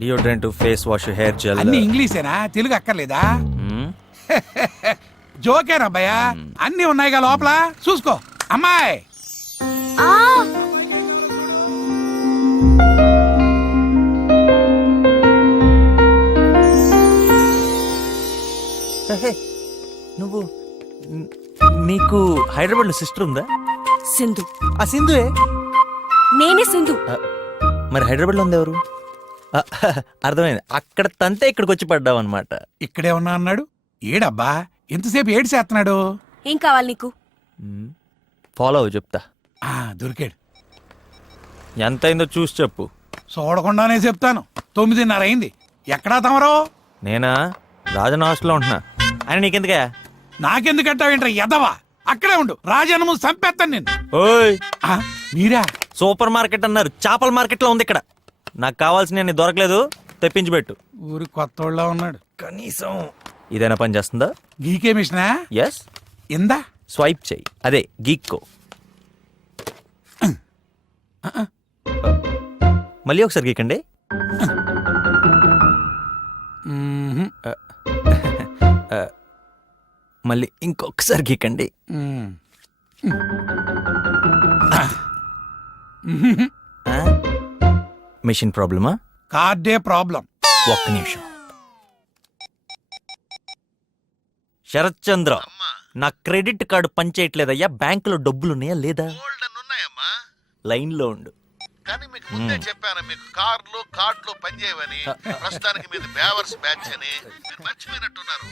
Deodorant, face wash, hair gel. అన్ని ఇంగ్లీషేనా, తెలుగు అక్కర్లేదా? జోకేనబ్బాయా, అన్ని ఉన్నాయిగా లోపల, చూసుకో. అమ్మాయి నువ్వు నీకు హైదరాబాద్ లో సిస్టర్ ఉందా? సింధు. ఆ సింధువే. నేనే సింధు. మరి హైదరాబాద్ లో ఉంది ఎవరు? అర్థమైంది, అక్కడ తంతే ఇక్కడికి వచ్చి పడ్డావు అనమాట. ఇక్కడే ఉన్నా అన్నాడు. ఏడబ్బా ఎంతసేపు ఏడు చేస్తున్నాడు? ఏం కావాలి నీకు? ఫాలో అవ్వు, చెప్తా. దొరికాడు. ఎంత అయిందో చూసి చెప్పు. చూడకుండానే చెప్తాను. 9:30 అయింది. ఎక్కడా తమరో? నేనా రాజన్ హాస్టల్లో ఉంటున్నా. ఆయన నీకెందుకే? నాకెందుకంటావేంట్రా ఎదవా? అక్కడే ఉండు, రాజన్నము చంపేస్తాను నేను. ఓయ్ మీరా? సూపర్ మార్కెట్ అన్నారు, చేపల మార్కెట్ లో ఉంది ఇక్కడ. నాకు కావాల్సిన దొరకలేదు, తెప్పించి పెట్టు. ఊరి కొత్తోళ్ళ ఉన్నాడు. కనీసం ఇదైనా పని చేస్తుందా? గీకే మిషనా? ఎస్. ఇందా స్వైప్ చెయ్యి, అదే గీక్కో. మళ్ళీ ఒకసారి గీకండి. మళ్ళీ ఇంకొకసారి గీకండి. మిషన్ ప్రాబ్లమా? కార్డే ప్రాబ్లం. ఒక్క నిమిషం. శరత్ చంద్ర, నా క్రెడిట్ కార్డు పనిచేయట్లేదయ్యా. బ్యాంకులో డబ్బులున్నాయా లేదా? లైన్ లో ఉండు. కానీ మీకు ముందే చెప్పాను, మీకు కార్లు కార్డులు పనిచేయవని. ప్రస్తుతానికి మీది బేవర్స్ బ్యాచ్ అని మీరు మర్చిపోయినట్టున్నారు.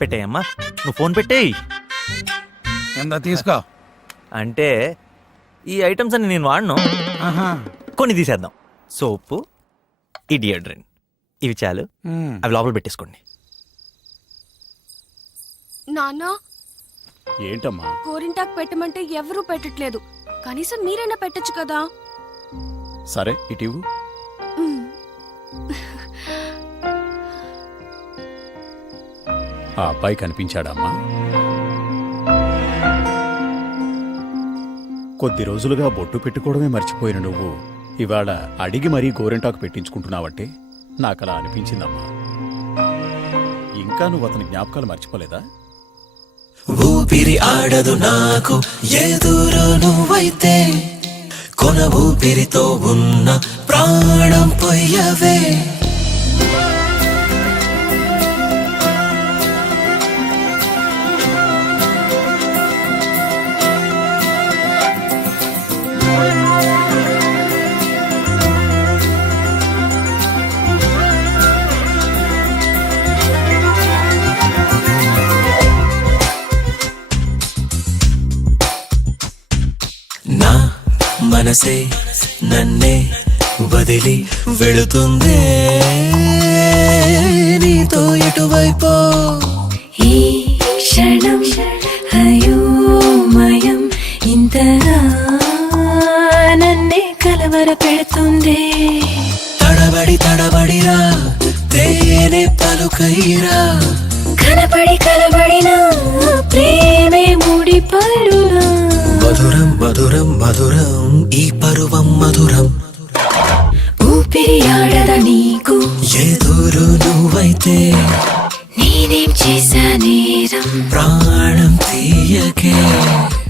పెట్టేయమ్మా, నువ్వు ఫోన్ పెట్టేయి. ఎంత తీసుకో. అంటే ఈ ఐటమ్స్ అన్ని నేను వాడను, కొన్ని తీసేద్దాం. సోపు, ఈ డియోడ్రెంట్, ఇవి చాలు. అవి లోపల పెట్టేసుకోండి. నాన్న, ఏంటమ్మా? గోరింటాకు పెట్టమంటే ఎవరూ పెట్టట్లేదు. కనీసం మీరైనా పెట్టచ్చు కదా. సరే ఇటు. ఆ అబ్బాయి కనిపించాడమ్మా? కొద్ది రోజులుగా బొట్టు పెట్టుకోవడమే మర్చిపోయిన నువ్వు ఇవాళ అడిగి మరీ గోరెంటాకు పెట్టించుకుంటున్నావంటే నాకు అలా అనిపించిందమ్మా. ఇంకా నువ్వు అతని జ్ఞాపకాలు మర్చిపోలేదా? ఊపిరి ఆడదు నాకు ఎదురు నువ్వైతే, కొన ఊపిరితో ఉన్న ప్రాణం పొయ్యవే. నా మనసే నన్నే వదిలి వెళుతుందే, నీతో ఎటువైపో. ఈ క్షణం అయోమయం ఇంతగా నన్నే కలవర పెడుతుంది. తడబడి తడబడిరా తేనె పలుకైరా, కనబడి కలబడిన ప్రేమే ముడిపడునా. మధురం మధురం మధురం ఈ పరువం మధురం. ఊపిరి ఆడద నీకు ఎదురు నువ్వైతే, నేనేం చేశా నేరం ప్రాణం తీయకే.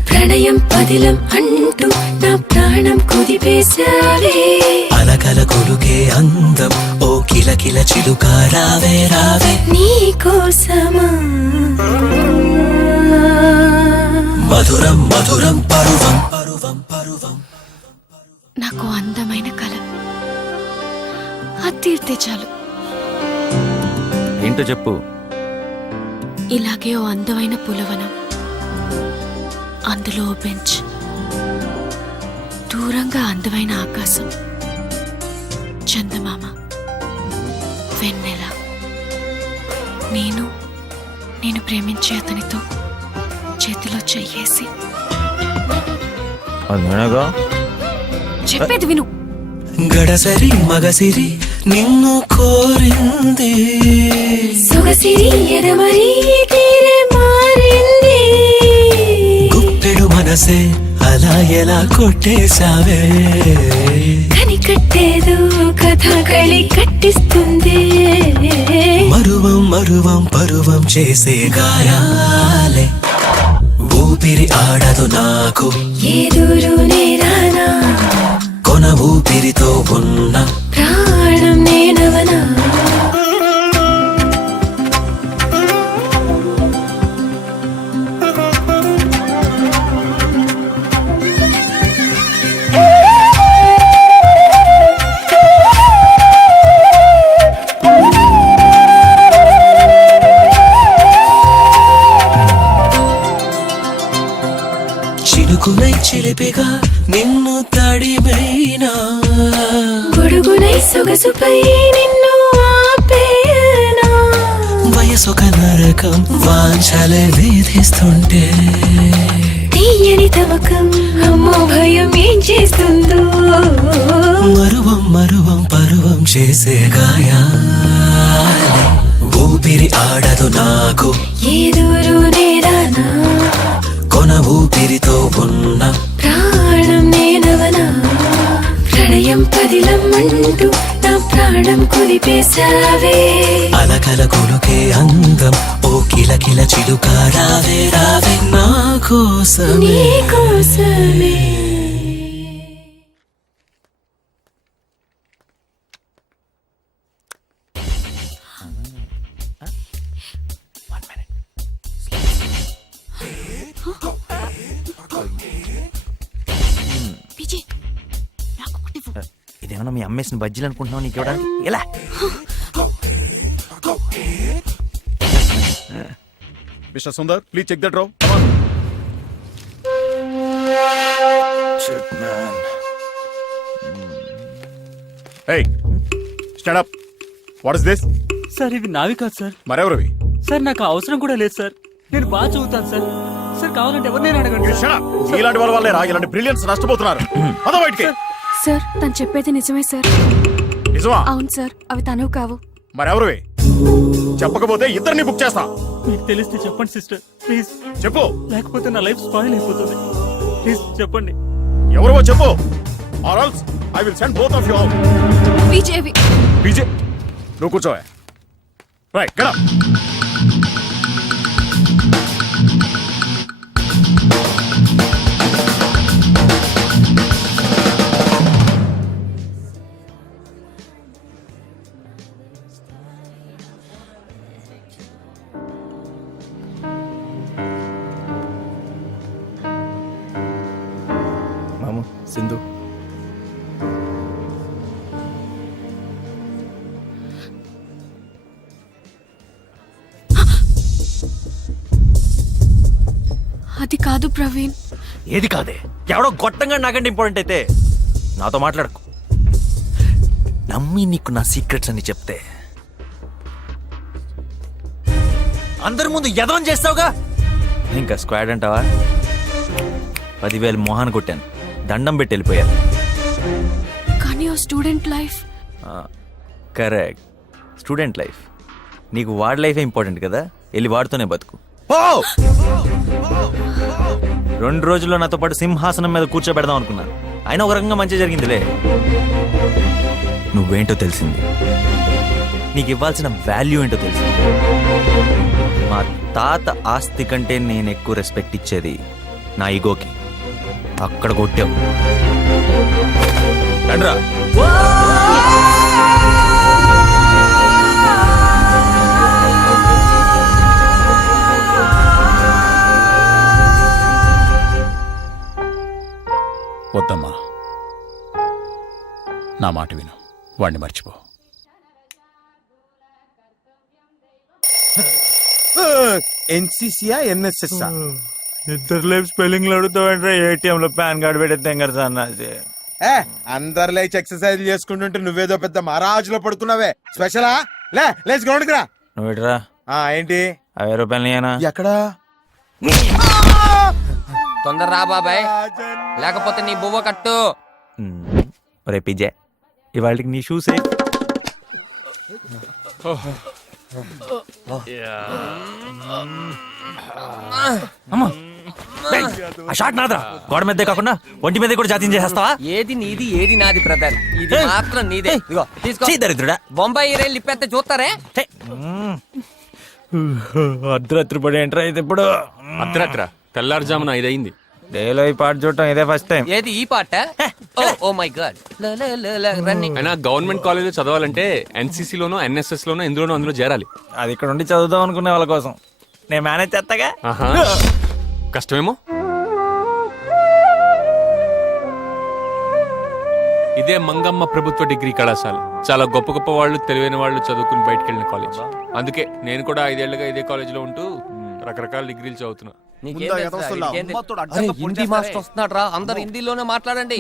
ప్రణయం పదిలం అంటూ నా ప్రాణం కుదిపేశావే. అలకల కొలుకే అందం ఓ కిలకిల చిలుక రావే రావే. నీ కోసమా మధురం మధురం పరువం పరువం పరువం. నాకు అందమైన కళ అది తీర్తే చాలు. ఏంటో చెప్పు. ఇలాగే ఓ అందమైన పులవనం, అందులో ఓ బెంచ్, దూరంగా అందమైన ఆకాశం, చందమామ, వెన్నెల, నేను ప్రేమించే అతనితో చేతిలో చెయ్యేసి. చెప్పేది విను. గడసరి మగసిరి నిన్ను కోరింది, సొగసిరి ఎదమరి తీరే మారింది. గుప్పెడు మనసే అలా ఎలా కొట్టేశావే. కనికట్టేదో కథ కళి కట్టిస్తుంది. మరువం మరువం పరువం చేసే గాయాలే. ఊపిరి ఆడదు నాకు ఎదురు నేరానా, కొన ఊపిరితో ఉన్న ప్రాణం నేనవనా. చినుకునై చిలిపిగా నిన్ను తడిమైనా, గొడుగునై సొగసుపై నిన్ను ఆపేనా. మనసొక నరకం వాంఛలే వేధిస్తుంటే తీయని తమకం అమ్మో భయం ఏం చేస్తుందో మరువం మరువం పరువం చేసే గాయాలే ఊపిరి ఆడదు నాకు ఏ దూరు నేరానా కొన ఊపిరితో ఉన్న ప్రాణం నేనవనా ప్రణయం పదిలమ్మంటూ నా ప్రాణం కుదిపేశావే అలకల కొలుకే అందం ఓ కిల కిల చిలుక రావే రావే నా కోసమే నీ కోసమే విజయ్ నాకు ఒకటి ఇవ్వు. ఇదేమన్నా మీ అమ్మేసిన బజ్జీలు అనుకుంటున్నావు నీకు ఇవ్వడానికి ఎలా mister Sundar please check that row Hey, stand up. What is this? Sir ఇవి నావి కాదు సార్. మరెవరివి? సార్ నాకు అవసరం కూడా లేదు సార్. నేను బాగా చదువుతాను సార్. సార్ కావాలంటే ఎవరినైనా అడగండి. ఇలాంటి వాళ్ళ వల్లే ఇలాంటి బ్రిలియన్స్ నష్టపోతున్నారు. అదో బయటికి. సార్ తను చెప్పేది నిజమే సార్. నిజమా? అవును సార్, అవి తనువు కావు. మరెవరివి? చెప్పకపోతే ఇద్దరిని బుక్ చేస్తా. మీకు తెలిస్తే చెప్పండి సిస్టర్ ప్లీజ్. చెప్పు. లేకపోతే నా లైఫ్ స్పాయిల్ అయిపోతుంది. ప్లీజ్ చెప్పండి. ఎవరో చెప్పు. Or else I will send both of you out. Vijay Vijay నువ్వు కూర్చోవే. Right get up. మాము సింధు అది కాదు ప్రవీణ్. ఏది కాదే ఎవడో గొట్టంగా నాకంటే ఇంపార్టెంట్ అయితే నాతో మాట్లాడకు. నమ్మి నీకు నా సీక్రెట్స్ అని చెప్తే అందరి ముందు ఎదవం చేస్తావుగా. ఇంకా స్క్వాడ్ అంటావా? 10,000 మోహాన్ కొట్టాను, దండం పెట్టి వెళ్ళిపోయాను. కానీ ఓ student life. Correct, student life. నీకు వాడి లైఫే ఇంపార్టెంట్ కదా, వెళ్ళి వాడితోనే బతుకు. 2 రోజుల్లో నాతో పాటు సింహాసనం మీద కూర్చోబెడదాం అనుకున్నాను. అయినా ఒక రకంగా మంచి జరిగిందిలే. నువ్వేంటో తెలిసింది, నీకు ఇవ్వాల్సిన వాల్యూ ఏంటో తెలిసింది. మా తాత ఆస్తి కంటే నేను ఎక్కువ రెస్పెక్ట్ ఇచ్చేది నా ఈగోకి. అక్కడ కొట్టావు. రండ్రా. వద్దమ్మా, నా మాట విను, వాణ్ణి మర్చిపో. ఎన్సీసీయా ఎన్ఎస్ఎస్ ఇద్దరు లైఫ్ స్పెల్లింగ్ అడుగుతావంటే ఏటీఎం లో పాన్ కార్డు పెట్టేస్తాం కదా అన్నది. అందరు లేచి ఎక్సర్సైజ్ చేసుకుంటుంటే నువ్వేదో పెద్ద మహారాజులో పడుకున్నావే. స్పెషలా లేచి గ్రౌండ్కి రా. నువ్వు ఇట్రా. ఏంటి 50 రూపాయలు ఎక్కడా? తొందర రా బాబాయ్, లేకపోతే నీ బువ్వ కట్టు. ఒరే పిజ్జా, ఇవాళకి నీ షూసే. ఆ షాట్ నాదరా, గోడ మీదే కాకుండా ఒంటి మీద కూడా జాతీయం చేసేస్తావా? ఏది నీది ఏది నాది బ్రదర్, ఇది మాత్రం నీదే. ఇదిగో తీసుకో. దరిద్రుడా, బొంబాయి రైలు ఇప్పేస్తే చూస్తారే. అర్ధరాత్రి పడి ఎంటర్ అయితే ఇప్పుడు అర్ధరాత్ర తెల్లారుజామున 5 అయింది. డేలో ఈ పాట చూడటం ఇదే ఫస్ట్ టైం. ఏది ఈ పాట? Oh my god. రన్నింగ్. అయినా గవర్నమెంట్ కాలేజ్ చదవాలంటే ఎన్సీసీ లోనో ఎన్ఎస్ఎస్ లోనో ఎందులోనో అందులో చేరాలి. అది ఇక్కడ ఉండి చదువుదాం అనుకునే వాళ్ళ కోసం. నేను మేనేజ్ చేస్తాగా. కష్టమేమో. ఇదే మంగమ్మ ప్రభుత్వ డిగ్రీ కళాశాల. చాలా గొప్ప గొప్ప వాళ్ళు, తెలివైన వాళ్ళు చదువుకుని బయటకు వెళ్ళిన కాలేజ్. అందుకే నేను కూడా 5 ఏళ్లుగా ఇదే కాలేజ్ లో ఉంటూ రకరకాల డిగ్రీలు చదువుతున్నా. నీకేం తెలుసురా? అరే, హిందీ మాస్టర్ వస్తున్నాడు రా, అందరు హిందీలోనే మాట్లాడండి.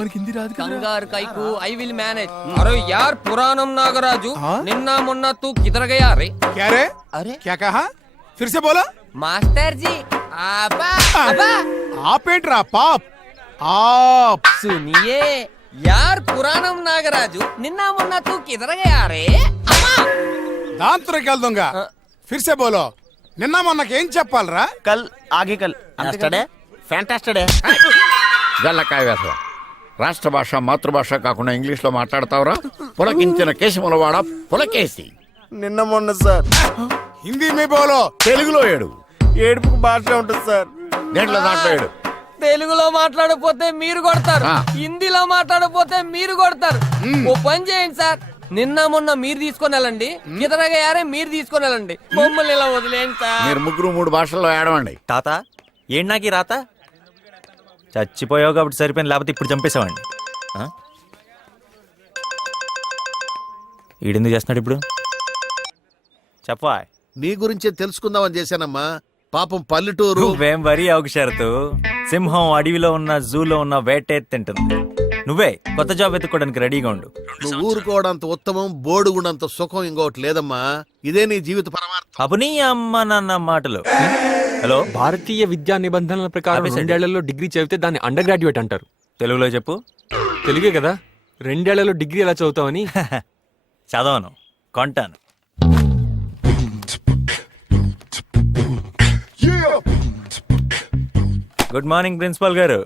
కంగారు కైకు ఐ విల్ మేనేజ్. అరే యార్ పురాణం నాగరాజు నిన్న మొన్న తూ కిదర్ గయా రే? क्या रे? अरे क्या कहा? फिर से बोला. మాస్టర్ జీ ఆబా ఆబా आप ఏంట్రా పాప్ आप సునియే యార్ పురాణం నాగరాజు నిన్న మొన్న తూ కిదర్ గయా రే? అమ్మా దాంతో కల్ దొంగ. फिर से बोलो. నిన్న మొన్నకేం చెప్పాలరా? కల్ ఆగే కల్ అంతడే ఫ్యాంటాస్టడే గల్లకాయ వేసవ రాష్ట్ర భాష మాతృభాష కాకుండా ఇంగ్లీష్ లో మాట్లాడతావురా? పులకించిన కేశములవాడ పులకేసి. నిన్న మొన్న సార్ హిందీ మీ బోలో. తెలుగులో ఏడు. ఏడుపుకు భాష ఉంటుంది సార్. దేంట్లో దాంట్లో ఏడు. తెలుగులో మాట్లాడకపోతే మీరు కొడతారు, హిందీలో మాట్లాడకపోతే మీరు కొడతారు. ఓ పని చేయండి సార్, నిన్న మొన్న మీరు తీసుకొని వెళ్ళండి, ఇతరగా మీరు తీసుకొని వెళ్ళండి, మమ్మల్ని ఇలా వదిలేండి సార్. మీరు ముగ్గురు 3 భాషల్లో ఏడవండి. తాత ఏంటి నాకు రాత? చచ్చిపోయావు కాబట్టి సరిపోయింది, లేకపోతే ఇప్పుడు చంపేశావండి. ఈడెందుకు చేస్తున్నాడు ఇప్పుడు? చెప్పా. నీ గురించే తెలుసుకుందామని చేశానమ్మా. పాపం పల్లెటూరు. నువ్వేం వరి అవక షరతు. సింహం అడవిలో ఉన్న జూలో ఉన్న వేటే తింటుంది. నువ్వే కొత్త జాబ్ ఎత్తుకోవడానికి రెడీగా ఉండు. నువ్వు ఊరుకోవడంత ఉత్తమం, బోడుగుండంత సుఖం ఇంకోటి లేదమ్మా. ఇదే నీ జీవిత పరమార్థం. అపునీ అమ్మ నాన్న మాటలు. హలో, భారతీయ విద్యా నిబంధనల ప్రకారం 2 ఏళ్లలో డిగ్రీ చదివితే దాన్ని అండర్ గ్రాడ్యుయేట్ అంటారు. తెలుగులో చెప్పు. తెలుగే కదా, 2 ఏళ్లలో డిగ్రీ ఎలా చదువుతావని. చదవను, కొంటాను. గుడ్ మార్నింగ్ ప్రిన్సిపాల్ గారు.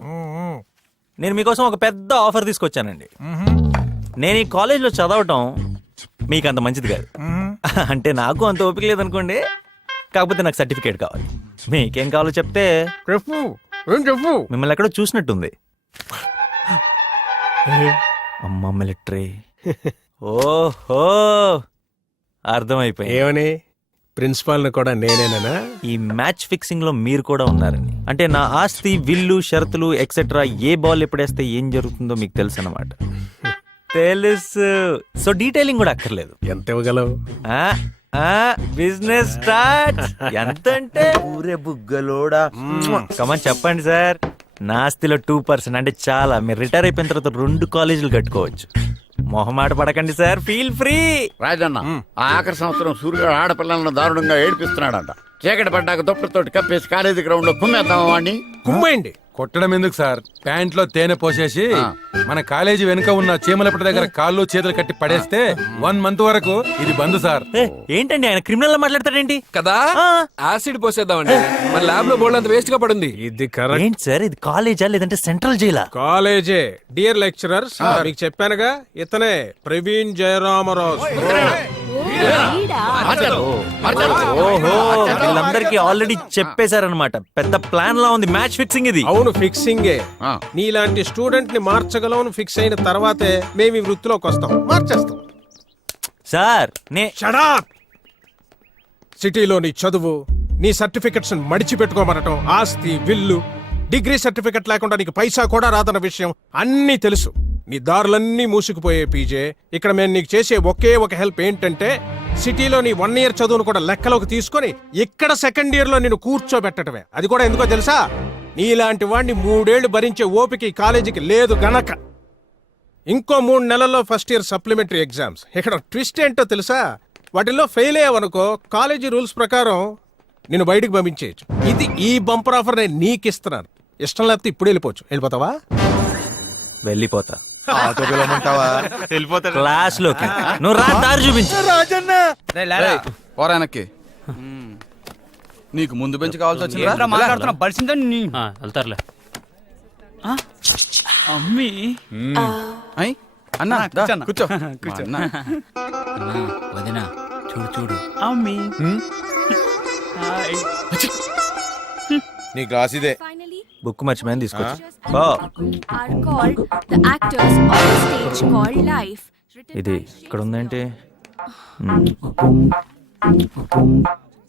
నేను మీకోసం ఒక పెద్ద ఆఫర్ తీసుకొచ్చానండి. నేను ఈ కాలేజ్లో చదవటం మీకు అంత మంచిది కాదు. అంటే నాకు అంత ఓపిక లేదనుకోండి, కాకపోతే నాకు సర్టిఫికేట్ కావాలి. మీకేం కావాలో చెప్తే చెప్పు. మిమ్మల్ని ఎక్కడో చూసినట్టుంది. అమ్మ మిలిటరీ. ఓహో, అర్థమైపోయింది. ఏమని? ప్రిన్సిపాల్ కూడా నేనేనా? ఈ మ్యాచ్ ఫిక్సింగ్ లో మీరు కూడా ఉన్నారండి. అంటే నా ఆస్తి, విల్లు, షరతులు ఎక్సెట్రా, ఏ బాల్ ఎప్పుడేస్తే ఏం జరుగుతుందో మీకు తెలుసు అన్నమాట. తెలుసు. సో డీటెయిలింగ్ కూడా అక్కర్లేదు. ఎంత ఇవ్వగలవు? Business start. ఎంత అంటే ఊరే బుగ్గలోడా. కమన్ చెప్పండి సార్. నా ఆస్తిలో 2% అంటే చాలా. మీరు రిటైర్ అయిపోయిన తర్వాత 2 కాలేజీలు కట్టుకోవచ్చు. మొహమాట పడకండి సార్, ఫీల్ ఫ్రీ. రాజన్న, ఆ ఆఖరి సంవత్సరం సూర్యుడు ఆడపిల్లలను దారుణంగా ఏడిపిస్తున్నాడంట. చీకటి పడ్డాక దుప్పటితోటి కప్పేసి కాలేజీ గ్రౌండ్ లో కుమ్మేద్దాం వాడిని. కుమ్మండి. కొట్టడం ఎందుకు సార్? ప్యాంట్ లో తేనె పోసేసి మన కాలేజీ వెనుక ఉన్న చీమలపటి దగ్గర కాళ్ళు చేతులు కట్టి పడేస్తే 1 మంత్ వరకు ఇది బంద్ సార్. ఏంటండి ఆయన క్రిమినల్ మాట్లాడతాడేంటి? కదా, యాసిడ్ పోసేద్దామండి. మన ల్యాబ్ లో బోల్డ్ అంత వేస్ట్ గా పడింది. ఇది కరెక్ట్. ఏంటి సార్, ఇది కాలేజా లేదంటే సెంట్రల్ జైలా? కాలేజే. డియర్ లెక్చరర్స్, మీకు చెప్పానుగా, ఇతనే ప్రవీణ్ జయరామరాజు. ఓహో, వీళ్ళందరికీ ఆల్రెడీ చెప్పేశారనమాట. పెద్ద ప్లాన్ లా ఉంది మ్యాచ్ ఫిక్సింగ్ ఇది. అవును, ఫిక్సింగే. నీలాంటి స్టూడెంట్ ని మార్చగలవని ఫిక్స్ అయిన తర్వాతే మేము ఈ వృత్తిలోకి వస్తాం. మార్చేస్తాం సార్. సిటీలో నీ చదువు, నీ సర్టిఫికెట్స్ మడిచిపెట్టుకోమనటం, ఆస్తి, విల్లు, డిగ్రీ సర్టిఫికెట్ లేకుండా నీకు పైసా కూడా రాదన్న విషయం అన్నీ తెలుసు. నీ దారులన్నీ మూసుకుపోయే పీజే. ఇక్కడ మేము నీకు చేసే ఒకే ఒక హెల్ప్ ఏంటంటే, సిటీలో నీ 1 ఇయర్ చదువును కూడా లెక్కలోకి తీసుకొని ఇక్కడ 2nd ఇయర్ లో నేను కూర్చోబెట్టడమే. అది కూడా ఎందుకో తెలుసా? నీలాంటి వాడిని 3 ఏళ్లు భరించే ఓపిక ఈ కాలేజీకి లేదు గనక. ఇంకో 3 నెలల్లో 1st ఇయర్ సప్లిమెంటరీ ఎగ్జామ్స్. ఇక్కడ ట్విస్ట్ ఏంటో తెలుసా? వాటిల్లో ఫెయిల్ అయ్యావనుకో, కాలేజీ రూల్స్ ప్రకారం నేను బయటికి పంపించేయచ్చు. ఇది ఈ బంపర్ ఆఫర్ నేను నీకు ఇస్తున్నాను. ఇష్టం లేకపోతే ఇప్పుడు వెళ్ళిపోవచ్చు. వెళ్ళిపోతావా? వెళ్ళిపోతా. వెళ్ళిపోతా. క్లాస్ లోకి నువ్వు రా, దారి చూపించు. పోరానక్కి నీకు ముందు బెంచ్ కావాల్సి వచ్చింది. వెళ్తారులే. అమ్మీ అన్నా కూర్చో కూర్చో. వదినా చూడు చూడు. అమ్మీ నీ గ్లాస్ ఇదే. బుక్ మర్చిపోయింది, తీసుకొచ్చి. ఇది ఇక్కడ ఉందేంటి?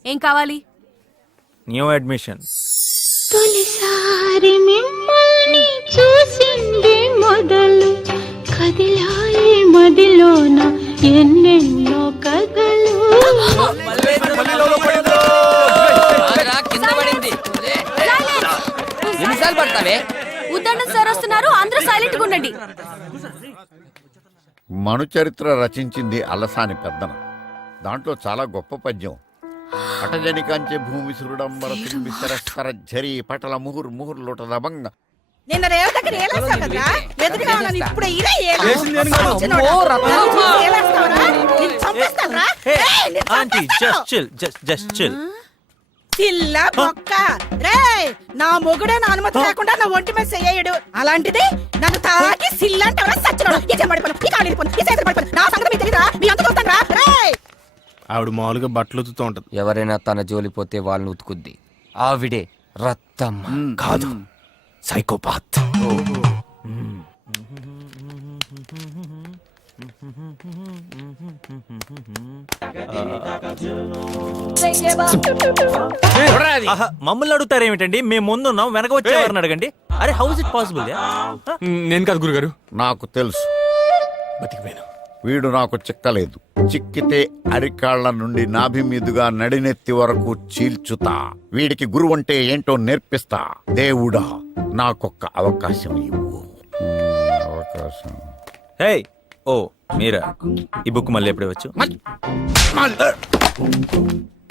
ఏం కావాలి? New admission. తొలిసారి మిమ్మల్ని చూసింది మొదలు, కదిలాయి మదిలోన ఎన్నెన్నో కథలు. కింద పడింది. వస్తున్నావే? ఉద్దండం సార్ వస్తున్నారు, అందరూ సైలెంట్ గా ఉండండి. మను చరిత్ర రచించింది అలసాని పెద్దన. దాంట్లో చాలా గొప్ప పద్యం. పటజనికాంచె భూమి సురుడంబర తుంబిసరస్కర ఝరి పటల ముహుర్ ముహుర్ లోటదభంగ. నిన్న రేవ దగ్గర ఏలేస్తావు కదరా? ఎదురుగా ఉన్నాను ఇప్పుడే ఇలా పిల్ల బొక్క రే, నా మొగుడే నా అనుమతి లేకుండా నా ఒంటి మీద చెయ్యడు. అలాంటిది నన్ను తాకి సిల్లంటే సచ్చినాడు. ఈ చెంబడిపోను, ఈ కాళ్ళు ఇరిపోను, ఈ చేతులు పడిపోను. నా సంగతి మీకు తెలియదా? మీ అంత చూస్తాను రా. ఆవిడ మామూలుగా బట్టలు ఉతుకుతూ ఉంటది. ఎవరైనా తన జోలిపోతే వాళ్ళని ఉతుకుద్ది. ఆవిడే రత్తమ్మ కాదు, సైకోపాత్. మమ్మల్ని అడుగుతారేమిటండి? మేము ముందున్నాం, వెనక వచ్చేవారిని అడగండి. అరే హౌస్ ఇట్ పాసిబుల్? నేను కాదు గురుగారు. నాకు తెలుసు, బతికిపోయాను. వీడు నాకు చిక్కలేదు. చిక్కితే అరికాళ్ల నుండి నాభి మీదుగా నడినెత్తి వరకు చీల్చుతా. వీడికి గురువు అంటే ఏంటో నేర్పిస్తా. దేవుడా, నాకొక్క అవకాశం ఇవ్వు. అవకాశం. హే ఓ మీరా, ఈ బుక్ మళ్ళీ ఎప్పుడు వచ్చు?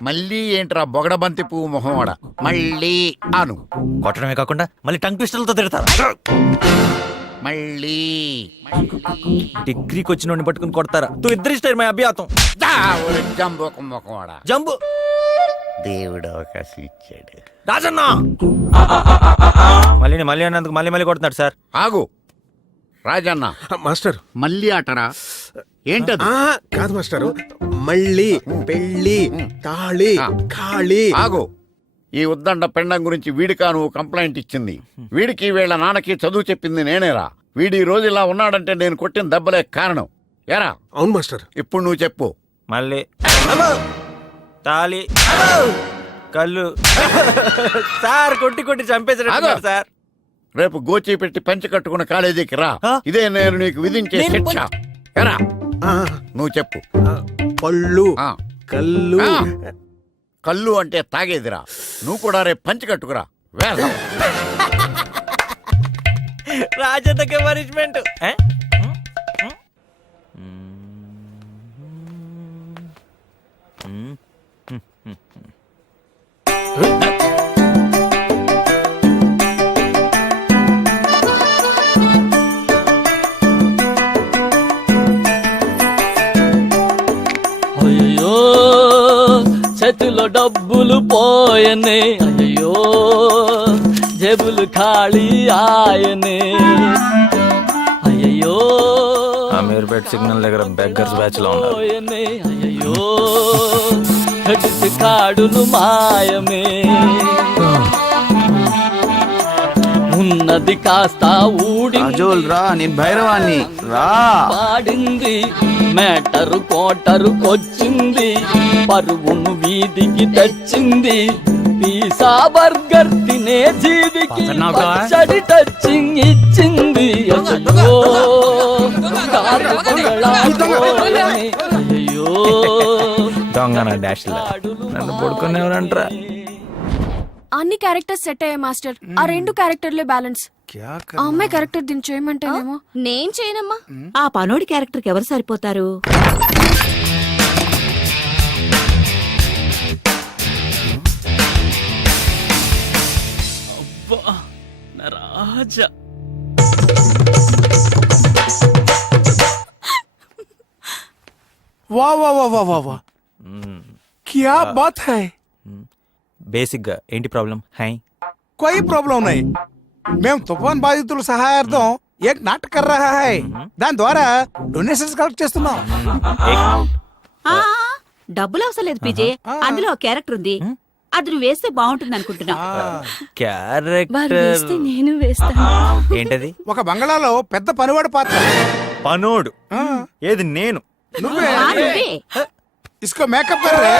మళ్ళీ ఏంట్రా బొగడబంతి పువ్వు మొహమాడ? మళ్ళీ అను. కొట్టడమే కాకుండా మళ్ళీ టంగ్ ట్విస్టర్లతో తిడతారా? మళ్ళీ డిగ్రీకి వచ్చిన పట్టుకుని కొడతారా? తూ ఇద్దరు ఇష్ట అభ్యాతం. జంబు ఒక మొహమాడ. జంబు. దేవుడు అవకాశం ఇచ్చాడు. రాజన్న మళ్ళీ అన్నందుకు మళ్ళీ కొడుతున్నాడు సార్. ఆగు రాజన్న. మాస్టర్ మళ్ళీ ఆటరా? ఏంటది? కాదు మాస్టారు, మళ్ళీ పెళ్ళి తాళి ఖాళీ. ఆగు. ఈ ఉద్దండ పెండం గురించి వీడికా నువ్వు కంప్లైంట్ ఇచ్చింది? వీడికి వీళ్ళ నాన్నకి చదువు చెప్పింది నేనేరా. వీడి రోజు ఇలా ఉన్నాడంటే నేను కొట్టిన దెబ్బలే కారణం. ఎరా? అవును మాస్టర్. ఇప్పుడు నువ్వు చెప్పు. మళ్ళీ తాళి కళ్ళు సార్ కొట్టి చంపేసాడు సార్. రేపు గోచి పెట్టి పంచి కట్టుకున్న కాలేజీకి రా. ఇదే నేను నీకు విధించే శిక్ష. ఎరా? నువ్వు చెప్పు. పళ్ళు కళ్ళు. కళ్ళు అంటే తాగేదిరా. నువ్వు కూడా రేపు పంచి కట్టుకురా. వేసం. రాజన్నకే పనిష్మెంట్. అయ్యో చేతిలో డబ్బులు పోయనే, అయ్యో జేబులు ఖాళీ ఆయనే. అయ్యో అమీర్పేట్ సిగ్నల్ దగ్గర బెగ్గర్స్ బ్యాచ్ లో ఉన్నారు. అయ్యో హెడ్స్ కాడులు మాయమే. ఉన్నది కాస్త ఊడింది రా, నేను భైరవాన్ని రా. పాడింది మేటరు కోటరుకొచ్చింది. పరువును వీధికి తెచ్చింది. పిజ్జా బర్గర్ తినే జీవికి పచ్చడి టచింగ్ ఇచ్చింది. అయ్యో అయ్యో దొంగన డాష్ నన్ను పడుకునేవారంటరా. అన్ని క్యారెక్టర్స్ సెట్ అయ్యాయి మాస్టర్. ఆ 2 క్యారెక్టర్లే బ్యాలెన్స్. ఆ అమ్మాయి క్యారెక్టర్ దీన్ని చేయమంటేనేమో. నేను చేయనమ్మా. ఆ పనోడి క్యారెక్టర్కి ఎవరు సరిపోతారు? రాజా वाह वाह वाह वाह वाह वाह, क्या बात है. బేసిక్ గా ఏంటి ప్రాబ్లం? హై कोई प्रॉब्लम नहीं. మేము తుఫాన్ బాధితుల సహాయార్థం ఏక్ నాటక కర్ రహా హై. దాని ద్వారా డొనేషన్స్ కలెక్ట్ చేస్తున్నాం. డబ్బులు అవసరం లేదు పీజే. అందులో ఒక క్యారెక్టర్ ఉంది, అది నువ్వు వేస్తే బాగుంటుంది అనుకుంటున్నా. క్యారెక్టర్ నేను వేస్తాను. ఏంటది? ఒక బంగళాలో పెద్ద పనివాడు పాత్ర. పనోడు? ఏది నేను? నువ్వే. इसको मेकअप कर रहे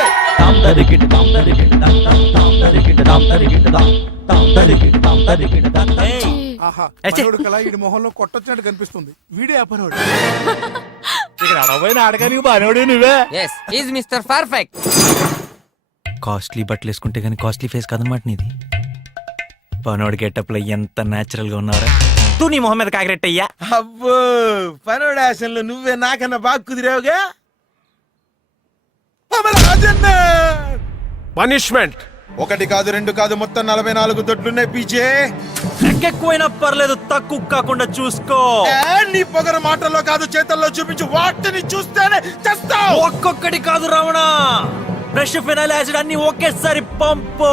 ఆహా, పనోడు కళ ఈడి మొహంలో కొట్టొచ్చినట్టు కనిపిస్తుంది. వీడే ఆ పనోడు. ఇక్కడ అడవైన ఆడగానికి పనోడు నువ్వే. yes is Mr. Perfect. Costly బట్టలు వేసుకుంటే గానీ కాస్ట్లీ ఫేస్ కాదనమాట నీది. పనోడి గెటప్ లో ఎంత నేచురల్ గా ఉన్నారా తూ నీ మొహం మీద కాకిరెట్టయ్యా. అబ్బో పనోడాసంలో నువ్వే నాకన్నా బాగా కుదిరావుగా. పనిష్మెంట్ 1 కాదు 2 కాదు మొత్తం 44 దొడ్లున్నాయి పీజే. ఎక్కువైనా పర్లేదు తక్కువ కాకుండా చూసుకో. నీ పొగర మాటల్లో కాదు చేతల్లో చూపించు, వాటిని చూస్తేనే చేస్తావు. ఒక్కొక్కటి కాదు రావణ, బ్రష్ ఫినాయిల్ యాసిడ్ అన్ని ఒకేసారి పంపు.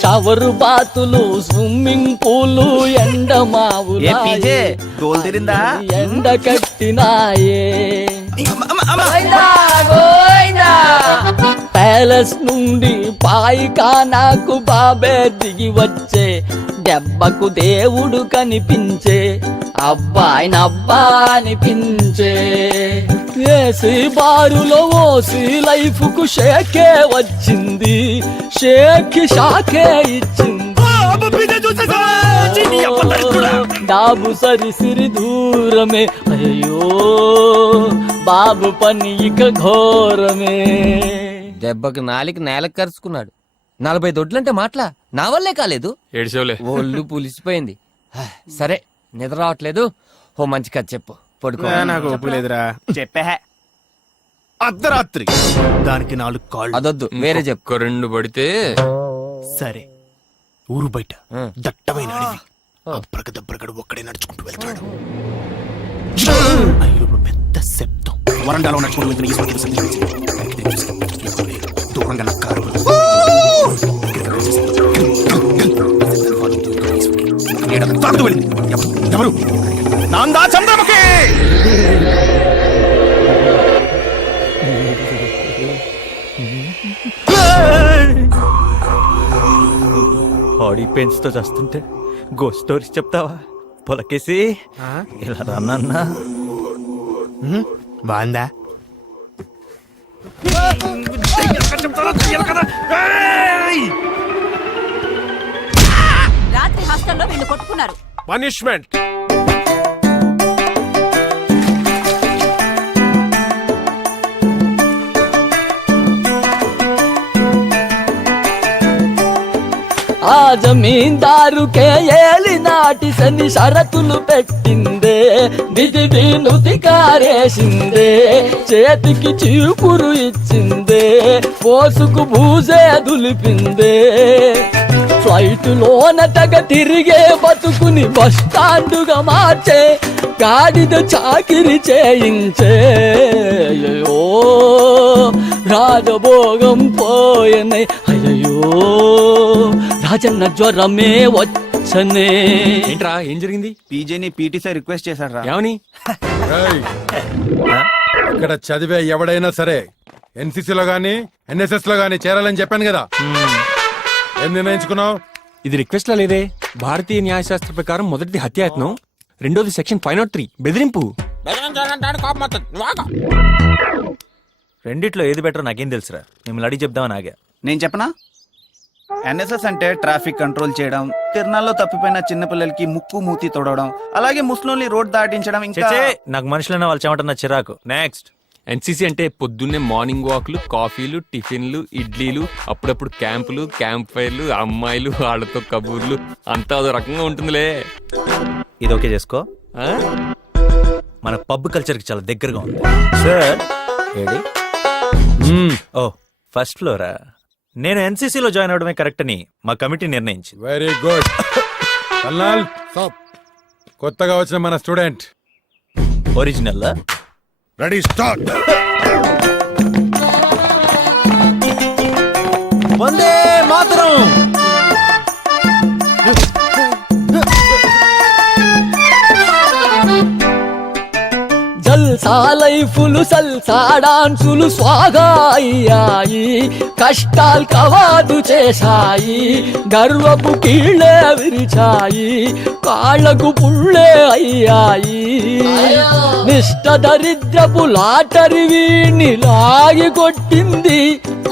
షవరు బాతులు స్విమ్మింగ్ పూలు ఎండమావులు ఎండ కట్టినాయే. ప్యాలెస్ నుండి పాయికానాకు బాబే దిగి వచ్చే, దెబ్బకు దేవుడు కనిపించే, అబ్బాయినబ్బా అనిపించే. ఏసీ బారులో ఓసి లైఫ్ కు షేకే వచ్చింది, షేక్ షాకే ఇచ్చింది. డాబు సరిసిరి దూరమే, అయ్యో బాబు పని ఇక ఘోరమే. దెబ్బకి నేలకు కరుచుకున్నాడు. 40 దొడ్లంటే మాటలా, నా వల్లే కాలేదు. ఏడ్చేవులే. ఒళ్ళు పులిసిపోయింది. సరే నిద్ర రావట్లేదు, ఓ మంచి కథ చెప్పు. పడుకో. నాకు ఒప్పులేదురా. చెప్పే అర్ధరాత్రి దానికి 4 కాళ్ళు. అదొద్దు, వేరే చెప్పు. 2 పడితే సరే, ఊరు బయట దట్టమైన అడవి, అబ్రకదబ్రకడు ఒక్కడే నడుచుకుంటూ వెళ్తాడు. అయ్యోడు పెద్ద శబ్దం, వరండాలో నడుచుకుంటూ వెళ్తున్న దూరంగా నా కారు ఎవరు నాందా చంద్రముఖి. బాడీ పెయిన్స్ తో చేస్తుంటే గోస్ట్ స్టోరీస్ చెప్తావా? పొలకేసి ఇలా రాన్నా బాందా. రాత్రి హాస్టల్లో వీళ్ళు కొట్టుకున్నారు. పనిష్మెంట్ ఆ జమీందారుకే ఏలినాటి శని షరతులు పెట్టిందే, బిజిబి నుతికారేసిందే, చేతికి చీపురు ఇచ్చిందే, పోసుకు బూజే దులిపిందే. ఫ్లైటులోన తెగ తిరిగే బతుకుని బస్ స్టాండుగా మార్చే, గాడిద చాకిరి చేయించే. అయ్యో రాజభోగం పోయనే, అయ్యో రాజన్న జ్వరమే వచ్చనే. ఏంట్రా ఏం జరిగింది? పీజేని పీటీ సార్ రిక్వెస్ట్ చేశారా? ఏమని? ఇక్కడ చదివే ఎవడైనా సరే ఎన్సీసీలో గానీ ఎన్ఎస్ఎస్ లో గానీ చేరాలని చెప్పాను కదా, ఏం నిర్ణయించుకున్నావు? ఇది రిక్వెస్ట్ లా లేదే. భారతీయ న్యాయశాస్త్ర ప్రకారం మొదటిది హత్యాయత్నం, రెండోది సెక్షన్ 503 బెదిరింపు. రెండిట్లో ఏది బెటర్ నాకేం తెలుసురా, మిమ్మల్ని అడిగి చెప్దామని ఆగా. నేను చెప్పనా? ఎన్ఎస్ఎస్ అంటే ట్రాఫిక్ కంట్రోల్ చేయడం, తిరణాల్లో తప్పిపోయిన చిన్నపిల్లలకి ముక్కు మూతి తొడవడం, అలాగే ముస్లింని రోడ్ దాటించడం. ఇంకా నాకు మనుషులైన వాళ్ళు చెమటన్న చిరాకు. నెక్స్ట్. ఎన్సీసీ అంటే పొద్దున్నే మార్నింగ్ వాక్లు, కాఫీలు, టిఫిన్లు, ఇడ్లీలు, అప్పుడప్పుడు క్యాంపులు, క్యాంప్ ఫైర్లు, అమ్మాయిలు, వాళ్ళతో కబూర్లు, అంతా అదో రకంగా ఉంటుందిలే. ఇది ఓకే చేసుకో. మన పబ్ కల్చర్ కి చాలా దగ్గరగా ఉంది. సార్ ఏడి? ఓ ఫస్ట్ ఫ్లోరా. నేను ఎన్సీసీలో జాయిన్ అవడమే కరెక్ట్ అని మా కమిటీ నిర్ణయించింది. Very good. కల్నాల్ కొత్తగా వచ్చిన మన student original ready start. Vande Mataram. జల్సా లైఫులు సల్సా డాన్సులు స్వాగా అయ్యాయి, కష్టాలు కవాదు చేశాయి, గర్వపు కీళ్ళే విరిచాయి, కాళ్ళకు పుళ్ళే అయ్యాయి. నిష్ట దరిద్రపు లాటరి వీణ్ణి లాగి కొట్టింది,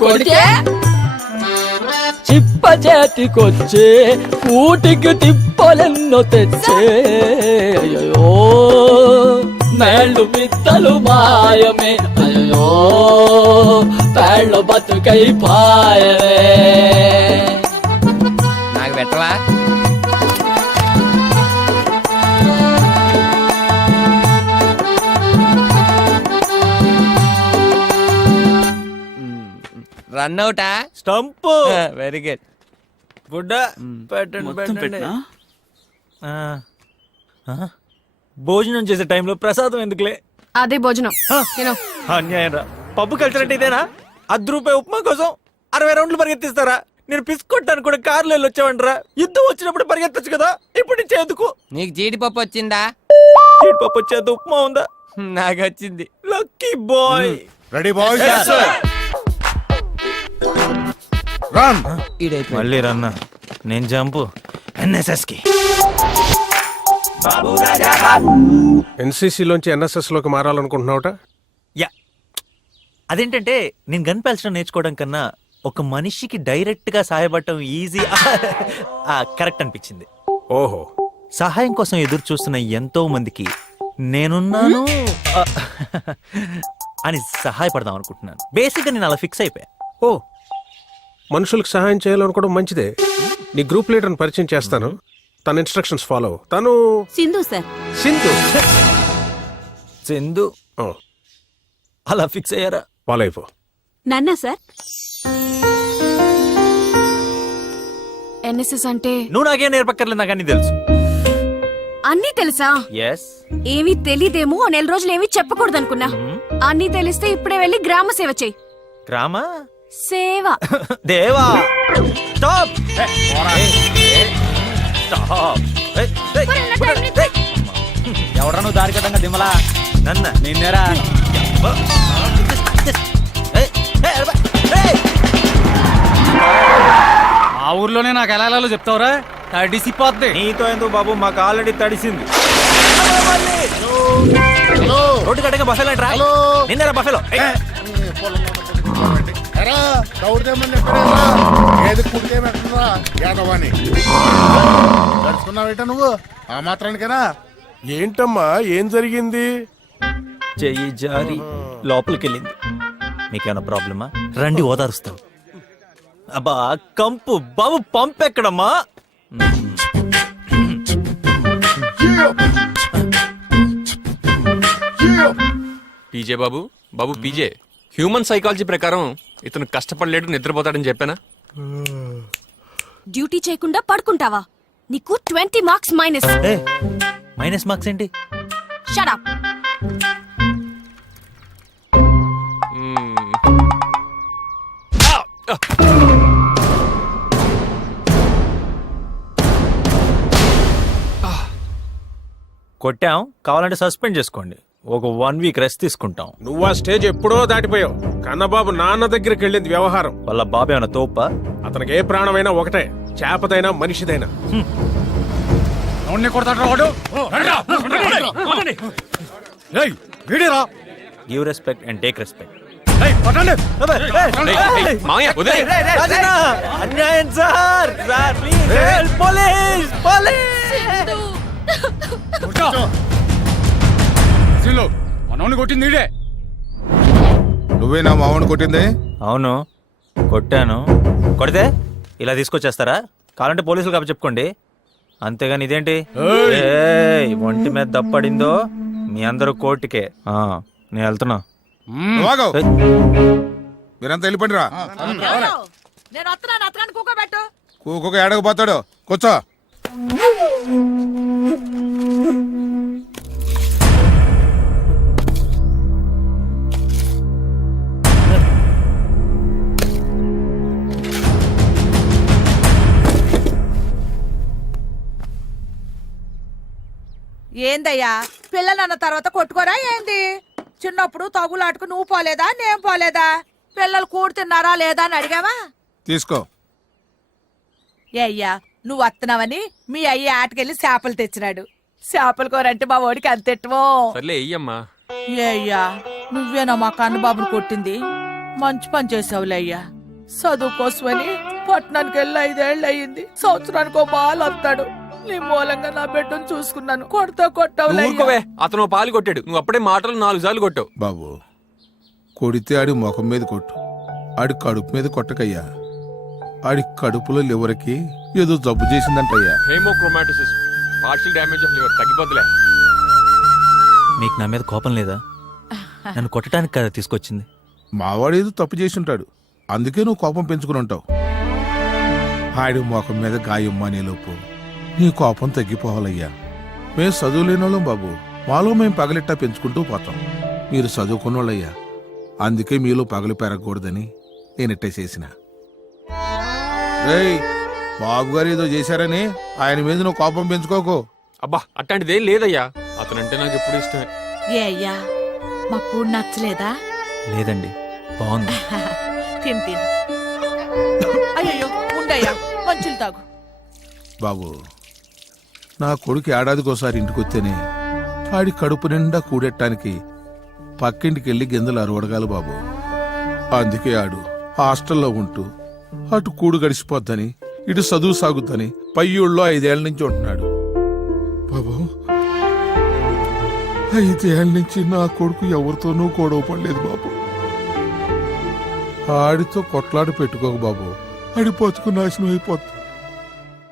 కొడితే చిప్ప చేతికొచ్చే కూటికి తిప్పలెన్నో తెచ్చే అయ్యో మేళ్ళు మిత్తలు మాయమే అయ్యో పేళ్ళ బతుకై పాయమే. నాకు పెట్టవా? రన్ అవుటా? స్టంప్. Very good. గుడ్డ పెట్టండి. భోజనం చేసే టైంలో ప్రసాదం ఎందుకులే? అదే భోజనం. అన్యాయం రా. పబ్బు కల్చర్ అంటే ఇదేనా? ₹10 ఉప్మా కోసం 60 రౌండ్లు పరిగెత్తిస్తారా? నేను పిసుకొట్టాను కూడా కార్లో వెళ్ళి వచ్చావంటరా. యుద్ధం వచ్చినప్పుడు పరిగెత్తచ్చు కదా, ఇప్పుడు నుంచి ఎందుకు? నీకు జీడిపప్పు వచ్చిందా? జీడిపప్పు వచ్చేది, ఉప్మా ఉందా? నాకు వచ్చింది. Lucky boy. Ready boy. మళ్ళీ రన్నా. నేను జంపు NSS కి. ఎన్సీసీలోంచి ఎన్ఎస్ఎస్ లోకి మారాలనుకుంటున్నావుట? యా. అదేంటంటే నేను గన్ పేల్చడం నేర్చుకోవడం కన్నా ఒక మనిషికి డైరెక్ట్ గా సహాయపడటం ఈజీ కరెక్ట్ అనిపించింది. ఓహో. సహాయం కోసం ఎదురు చూస్తున్న ఎంతో మందికి నేనున్నాను అని సహాయపడదాం అనుకుంటున్నాను. బేసిక్ గా నేను అలా ఫిక్స్ అయిపోయా. ఓ, మనుషులకు సహాయం చేయాలనుకోవడం మంచిదే. నీ గ్రూప్ లీడర్ని పరిచయం చేస్తాను, తన ఇన్స్ట్రక్షన్స్ ఫాలో. తను సింధు సార్. సింధు అలా ఫిక్స్ అయ్యారా? ఫాలో అయిపో. నన్నా సార్. NSS అంటే నువ్వు నాకేం నేర్పక్కర్లేదు, నాకు అన్ని తెలుసు. అన్నీ తెలుసా? ఎస్. ఏమీ తెలీదేమో, నెల రోజులు ఏమీ చెప్పకూడదు అనుకున్నా. అన్నీ తెలిస్తే ఇప్పుడే వెళ్ళి గ్రామ సేవ చెయ్యి. గ్రామ సేవ. దేవా స్టాప్. ఎవరా నువ్వు దారి కట్టంగా దిమ్మలా? నన్న నిన్నేరా? ఆ ఊర్లోనే నాకు ఎలా ఎలా చెప్తావురా? తడిసిపోద్ది. నీతో ఎందుకు బాబు, మాకు ఆల్రెడీ తడిసింది. రోడ్డు కట్టగా బఫెలో అంటారా? నిన్నరా బఫెలో. నువ్వు ఆ మాత్రానికేనా? ఏంటమ్మా, ఏం జరిగింది? చెయ్యి జారి లోపలికి వెళ్ళింది. మీకేమైనా ప్రాబ్లమా? రండి ఓదారుస్తాం. అబ్బా కంపు బాబు, పంపెక్కడమ్మా? పీజే బాబు, బాబు పీజే, హ్యూమన్ సైకాలజీ ప్రకారం ఇతను కష్టపడలేడు, నిద్రపోతాడని చెప్పానా? డ్యూటీ చేయకుండా పడుకుంటావా? నీకు 20 మార్క్స్ మైనస్. మైనస్ మార్క్స్ ఏంటి? Shut up. కొట్టాం, కావాలంటే సస్పెండ్ చేసుకోండి. ఒక 1 వీక్ రెస్ట్ తీసుకుంటాం. నువ్వు ఆ స్టేజ్ ఎప్పుడో దాటిపోయావు. కన్నబాబు నాన్న దగ్గరికి వెళ్ళింది వ్యవహారం. వాళ్ళ బాబు ఏమైనా తోపా? అతనికి ఏ ప్రాణమైనా ఒకటే, చేపదైనా మనిషిదైనా. Give respect and take respect. అన్యాయం సార్. పోలీస్ మనోని కొట్టింది ఈడే. నువ్వేనా మావని కొట్టింది? అవును, కొట్టాను. కొడితే ఇలా తీసుకొచ్చేస్తారా? కావాలంటే పోలీసులు కాబట్టి చెప్పుకోండి. అంతేగాని ఇదేంటి? ఒంటి మీద దప్పడిందో మీ అందరూ కోర్టుకే. నేను వెళ్తున్నా. మీరంతా వెళ్ళిపోండిరా. నేను వస్తున్నాను. అతగాన్ని కూకోబెట్టు. కూకొక ఏడకపోతాడు. కూర్చో. ఏందయ్యా, పిల్లలన్న తర్వాత కొట్టుకోరా ఏంది? చిన్నప్పుడు తగులాటుకు నువ్వు పోలేదా, నేను పోలేదా? పిల్లలు కూడుతున్నారా లేదా అని అడిగావా? తీసుకో. ఏ అయ్యా, నువ్వు వస్తున్నావని మీ అయ్య ఆటకెళ్ళి చేపలు తెచ్చినాడు. చేపలు కూరంటే మా ఓడికి అంతెట్టువో. ఏ అయ్యా, నువ్వేనా మా కన్నబాబుని కొట్టింది? మంచి పని చేసావులే అయ్యా. చదువు కోసమని పట్టణానికి వెళ్ళి 5 ఏళ్ళు అయ్యింది. సంవత్సరానికి 1 బాల్ వస్తాడు. నీ మూలంగా నా బిడ్డను చూసుకున్నాను. కొట్టావు ఊరుకోవే, అతను ఓ పాలు కొట్టాడు, నువ్వు అప్పుడే మాటలు 4 సార్లు కొట్టావు. బాబు కొడితే ఆడి ముఖం మీద కొట్టు, ఆడి కడుపు మీద కొట్టకయ్యా. ఆడి కడుపులో లివర్కి ఏదో జబ్బు చేసిందంటయ్యా. హేమోక్రోమాటోసిస్, పార్షియల్ డ్యామేజ్ ఆఫ్ లివర్, తగ్గిపోద్దులే. నీకు నా మీద కోపం లేదా? నన్ను కొట్టడానికి కదా తీసుకొచ్చింది. మావాడు ఏదో తప్పు చేసి ఉంటాడు, అందుకే నువ్వు కోపం పెంచుకుని ఉంటావు. ఆడి ముఖం మీద గాయం అనేలోపు నీ కోపం తగ్గిపోవాలయ్యా. మేము చదువులేని వాళ్ళం బాబు, మాలో మేము పగలిట్టా పెంచుకుంటూ పోతాం. మీరు చదువుకున్నోళ్ళయ్యా, అందుకే మీలో పగలు పెరగకూడదని నేనిట్టే చేసిన. రేయ్, బాబు గారు ఏదో చేశారని ఆయన మీద నువ్వు కోపం పెంచుకోకు. అబ్బా అట్లాంటిదేం లేదయ్యా, అతనంటే నాకు ఎప్పుడు ఇష్టమే. ఏ అయ్యా, మా కూడు నచ్చలేదా? లేదండి, బాగుంది. తిను. అయ్యో ఉండయ్యా, మంచులు తాగు. బాబు, నా కొడుకు ఏడాదికోసారి ఇంటికొస్తేనే ఆడి కడుపు నిండా కూడెట్టానికి పక్కింటికి వెళ్ళి గింజలు అరవడగాలి బాబు. అందుకే ఆడు హాస్టల్లో ఉంటూ అటు కూడు గడిచిపోద్దని, ఇటు చదువు సాగుద్దని పై ఊళ్ళో 5 ఏళ్ల నుంచి ఉంటున్నాడు బాబు. 5 ఏళ్ల నుంచి నా కొడుకు ఎవరితోనూ గొడవ పడలేదు బాబు. ఆడితో కొట్లాట పెట్టుకోక బాబు, ఆడి బతుకు నాశనం అయిపోద్ది.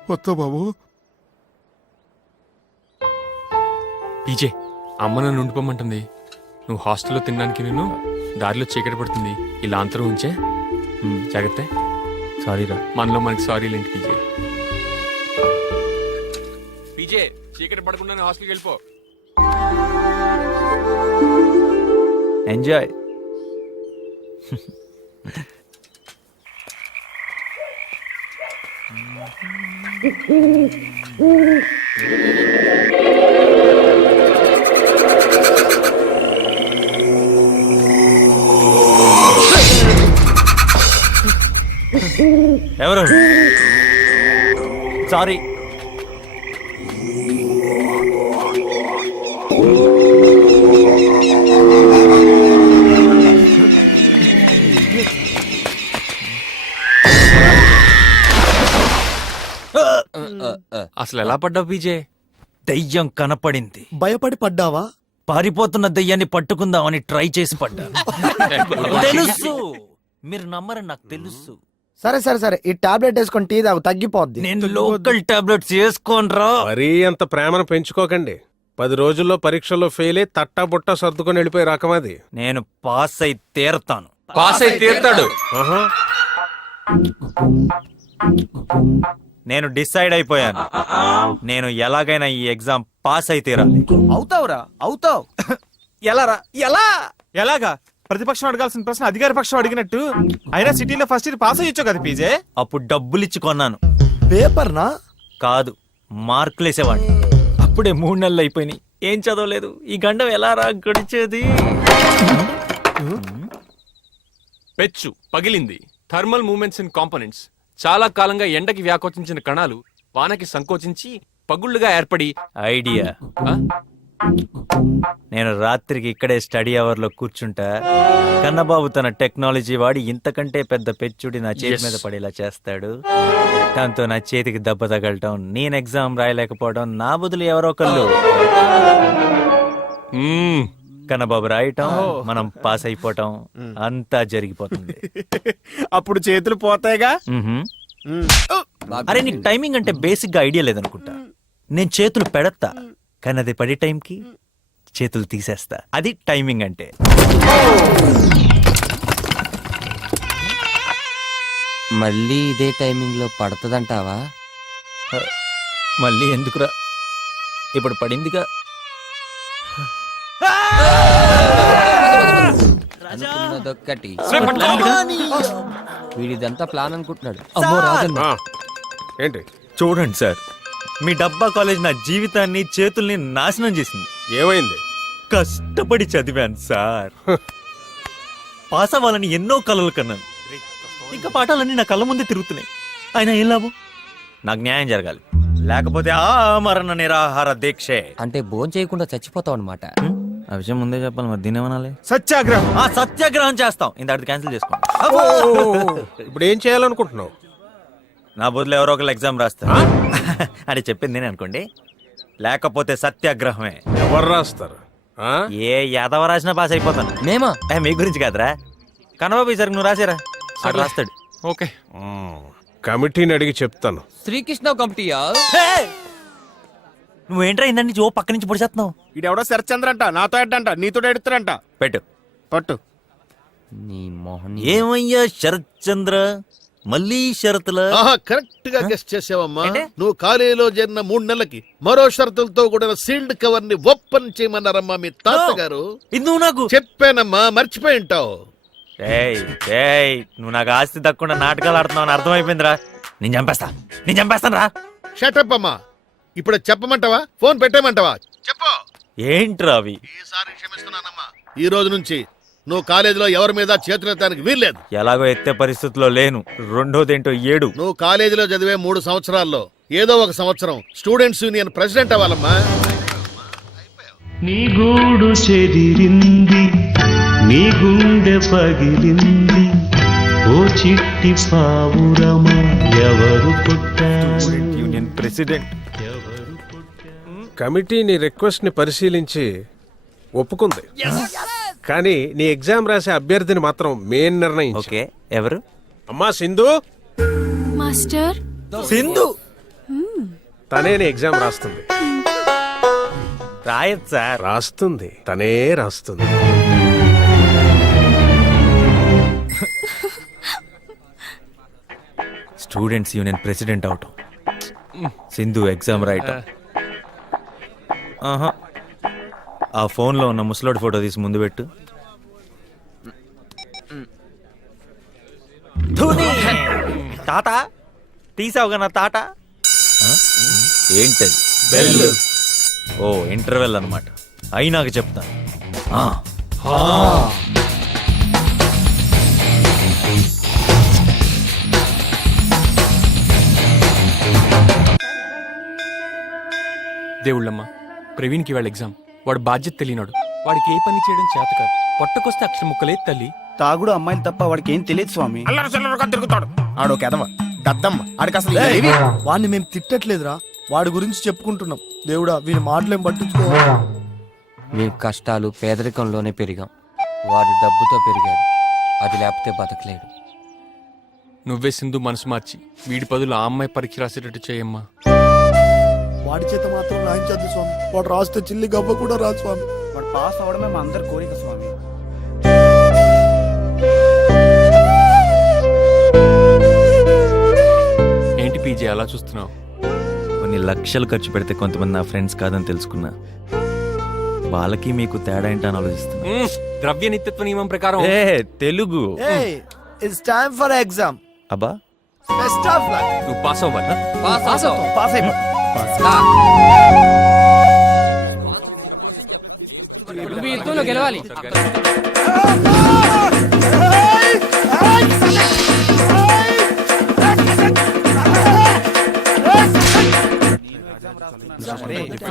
వస్తా బాబు. పీజే, అమ్మ నన్ను ఉండిపోమంటుంది. నువ్వు హాస్టల్లో తినడానికి నేను దారిలో చీకటి పడుతుంది, ఇలా అంతరం ఉంచే. జాగ్రత్త. సారీరా. మనలో మనకి సారీ లేంటి పీజే. పీజే, చీకటి పడకుండా హాస్టల్కి వెళ్ళిపో. ఎంజాయ్. ఎవరు? సారీ. అసలు ఎలా పడ్డావు పీజే? దయ్యం కనపడింది. భయపడి పడ్డావా? పారిపోతున్న దయ్యాన్ని పట్టుకుందామని ట్రై చేసి పడ్డా. తెలుసు, మీరు నమ్మరని నాకు తెలుసు. సరే ఈ టాబ్లెట్ వేసుకొని టీ తాగు, తగ్గిపోద్ది. నేను లోకల్ టాబ్లెట్స్ వేసుకోనరా. మరీ అంత ప్రేమను పెంచుకోకండి. 10 రోజుల్లో పరీక్షల్లో ఫెయిల్ అయి తట్టా బుట్ట సర్దుకొని వెళ్ళిపోయే రకం అది. నేను పాస్ అయి తీరతాను. పాస్ అయి తీరుతాడు. నేను డిసైడ్ అయిపోయాను. నేను ఎలాగైనా ఈ ఎగ్జామ్ పాస్ అయి తీరాలి. అవుతావురా, అవుతావు. ఎలాగా? ప్రతిపక్షం అడగాల్సిన ప్రశ్న అధికార పక్షం అడిగినట్టు. అయినా సిటీలో ఫస్ట్ ఇయర్ పాస్ అయ్యొచ్చు కదా పీజే. అప్పుడు డబ్బులిచ్చి కొన్నాను. పేపర్ నా కాదు, మార్కులేసేవాడిని. అప్పుడే 3 నెలలు అయిపోయినాయి, ఏం చదవలేదు. ఈ గండం ఎలా రా గడిచేది? పెచ్చు పగిలింది. Thermal movements in components. చాలా కాలంగా ఎండకి వ్యాకోచించిన కణాలు వానకి సంకోచించి పగుళ్లుగా ఏర్పడి. ఐడియా. నేను రాత్రికి ఇక్కడే స్టడీ అవర్ లో కూర్చుంటా. కన్నబాబు తన టెక్నాలజీ వాడి ఇంతకంటే పెద్ద పెచ్చుడి నా చేతి మీద పడేలా చేస్తాడు. దాంతో నా చేతికి దెబ్బ తగలటం, నేను ఎగ్జామ్ రాయలేకపోవడం, నా బదులు ఎవరో ఒకళ్ళు కన్నబాబు రాయటం, మనం పాస్ అయిపోవటం, అంతా జరిగిపోతుంది. అప్పుడు చేతులు పోతాయిగా. అరే, నీకు టైమింగ్ అంటే బేసిక్ గా ఐడియా లేదనుకుంటా. నేను చేతులు పెడతా, కానీ అది పడే టైంకి చేతులు తీసేస్తా. అది టైమింగ్ అంటే. మళ్ళీ ఇదే టైమింగ్ లో పడుతుందంటావా? మళ్ళీ ఎందుకురా, ఇప్పుడు పడిందిగా. అనుకున్నదొక్కటి. వీడిదంతా ప్లాన్ అనుకుంటున్నాడు. ఏంటి? చూడండి సార్, మీ డబ్బా కాలేజ్ నా జీవితాన్ని, చేతుల్ని నాశనం చేసింది. ఏమైంది? కష్టపడి చదివాను సార్. పాస్ అవ్వాలని ఎన్నో కలలు కన్నాను. ఇంకా పాఠాలన్నీ నా కళ్ళ ముందే తిరుగుతున్నాయి. అయినా ఏం లాభం? నాకు న్యాయం జరగాలి, లేకపోతే మరణ నిరాహార దీక్షే. అంటే భోజనం చేయకుండా చచ్చిపోతావు అనమాట. ఆ విషయం ముందే చెప్పాలి, మరి దీని ఏమనాలి? సత్యాగ్రహం. సత్యాగ్రహం చేస్తాం. ఇంత క్యాన్సిల్ చేసుకోండి. ఇప్పుడు ఏం చేయాలనుకుంటున్నావు? నా బదులు ఎవరో ఒకరు ఎగ్జామ్ రాస్తారు అని చెప్పింది నేను అనుకోండి, లేకపోతే సత్యాగ్రహమే. ఎవరు రాస్తారు? ఏ యాదవ రాసినా పాస్ అయిపోతాను. మేమా? మీ గురించి కాదురా, కన్నబాబు ఈసారి నువ్వు రాసారా, సార్ రాస్తాడు. ఓకే, కమిటీని అడిగి చెప్తాను. శ్రీకృష్ణ కమిటీయా? నువ్వేంట్రా ఇందండి జో పక్క నుంచి పొడిచేస్తున్నావు? ఇడెవడో శరత్చంద్ర అంట, నాతో ఎడ్డంట, నీతో ఎడుతారంట. పెట్టు పట్టు. నీ మొహన్. ఏమయ్యా శరత్ చంద్ర, మళ్ళీ షరతుల? కరెక్ట్ గా గెస్ట్ చేసావమ్మా. నువ్వు కాలేజీలో చేరిన 3 నెలలకి మరో షరతులతో కూడిన సీల్డ్ కవర్ ని ఓపెన్ చేయమన్నారమ్మా మీ తాతగారు. నువ్వు నాకు చెప్పానమ్మా, మర్చిపోయి ఉంటావు. నువ్వు నాకు ఆస్తి దక్కకుండా నాటకాలు ఆడుతున్నావు అర్థమైపోయిందిరా. నేను చంపేస్తాను రా. షటప్ అమ్మా. ఇప్పుడు చెప్పమంటావా, ఫోన్ పెట్టేమంటావా? చెప్పు. ఏంట్రా అవి? ఈసారి క్షమిస్తున్నానమ్మా. ఈ రోజు నుంచి నువ్వు కాలేజీలో ఎవరి మీద చేతులెత్తడానికి వీల్లేదు. ఎలాగో ఎత్తే పరిస్థితుల్లో లేను. రెండోదేంటో 7. నువ్వు కాలేజీలో చదివే 3 సంవత్సరాల్లో ఏదో ఒక సంవత్సరం స్టూడెంట్స్ యూనియన్ ప్రెసిడెంట్ అవ్వాలమ్మా. నీ గూడు చెదిరింది, నీ గుండె పగిలింది, ఓ చిట్టి పావురమా ఎవరు కొట్టారు? Union president. కమిటీ నీ రిక్వెస్ట్ ని పరిశీలించి ఒప్పుకుంది. కానీ నీ ఎగ్జామ్ రాసే అభ్యర్థిని మాత్రం మెయిన్ నిర్ణయం. ఓకే, ఎవరు? అమ్మా సింధు. మాస్టర్ సింధు తనే నీ ఎగ్జామ్ రాస్తుంది. రాయత్ సార్. రాస్తుంది, తనే రాస్తుంది. స్టూడెంట్స్ యూనియన్ ప్రెసిడెంట్ అవటం, సింధు ఎగ్జామ్ రాయటం. ఆ ఫోన్లో ఉన్న ముసలోడి ఫోటో తీసి ముందు పెట్టు. తాత తీసావుగా నా తాట. ఏంటది? ఓ ఇంటర్వెల్ అన్నమాట. అయినాక చెప్తా. దేవుళ్ళమ్మ, ప్రవీణ్కి వాళ్ళ ఎగ్జామ్. వాడు బాధ్యత తెలియనాడు. వాడికి ఏ పని చేయడం చేత కాదు. పొట్టకొస్తే అక్షరం ముక్కలేదు తల్లి. తాగుడు అమ్మాయిలు తప్ప వాడికి ఏం తెలియదు స్వామి. అల్లరి చిల్లరగా తిరుగుతాడు. ఆడో కెదవ దద్దమ్మ, ఆడికి అసలు వాడిని మేము తిట్టట్లేదురా, వాడి గురించి చెప్పుకుంటున్నాం. దేవుడా వీని మాటలేం పట్టించుకో. మేము కష్టాలు పేదరికంలోనే పెరిగాం. వాడు డబ్బుతో పెరిగాడు, అది లేకపోతే బతకలేడు. నువ్వే సింధు మనసు మార్చి వీడి బదులు ఆ అమ్మాయి పరీక్ష రాసేటట్టు చేయమ్మా. వాడి చేత మాత్రం రాయించద్దు స్వామి. వాడు రాస్తే చిల్లి గవ్వ కూడా రాదు స్వామి. వాడు పాస్ అవడమే మా అందరి కోరిక స్వామి. ఏంటి పీజే అలా చూస్తున్నావు? కొన్ని లక్షలు ఖర్చు పెడితే కొంతమంది నా ఫ్రెండ్స్ కాదని తెలుసుకున్నా. వాళ్ళకి మీకు తేడా ఏంటని ఆలోచిస్తున్నా. ద్రవ్య నిత్యత్వ నియమం ప్రకారం Telugu. It's time for exam. అబ్బా, బెస్ట్ ఆఫ్ లక్. నువ్వు పాస్ అవ్వాలి. పాస్ అయిపో. గెలవాలి.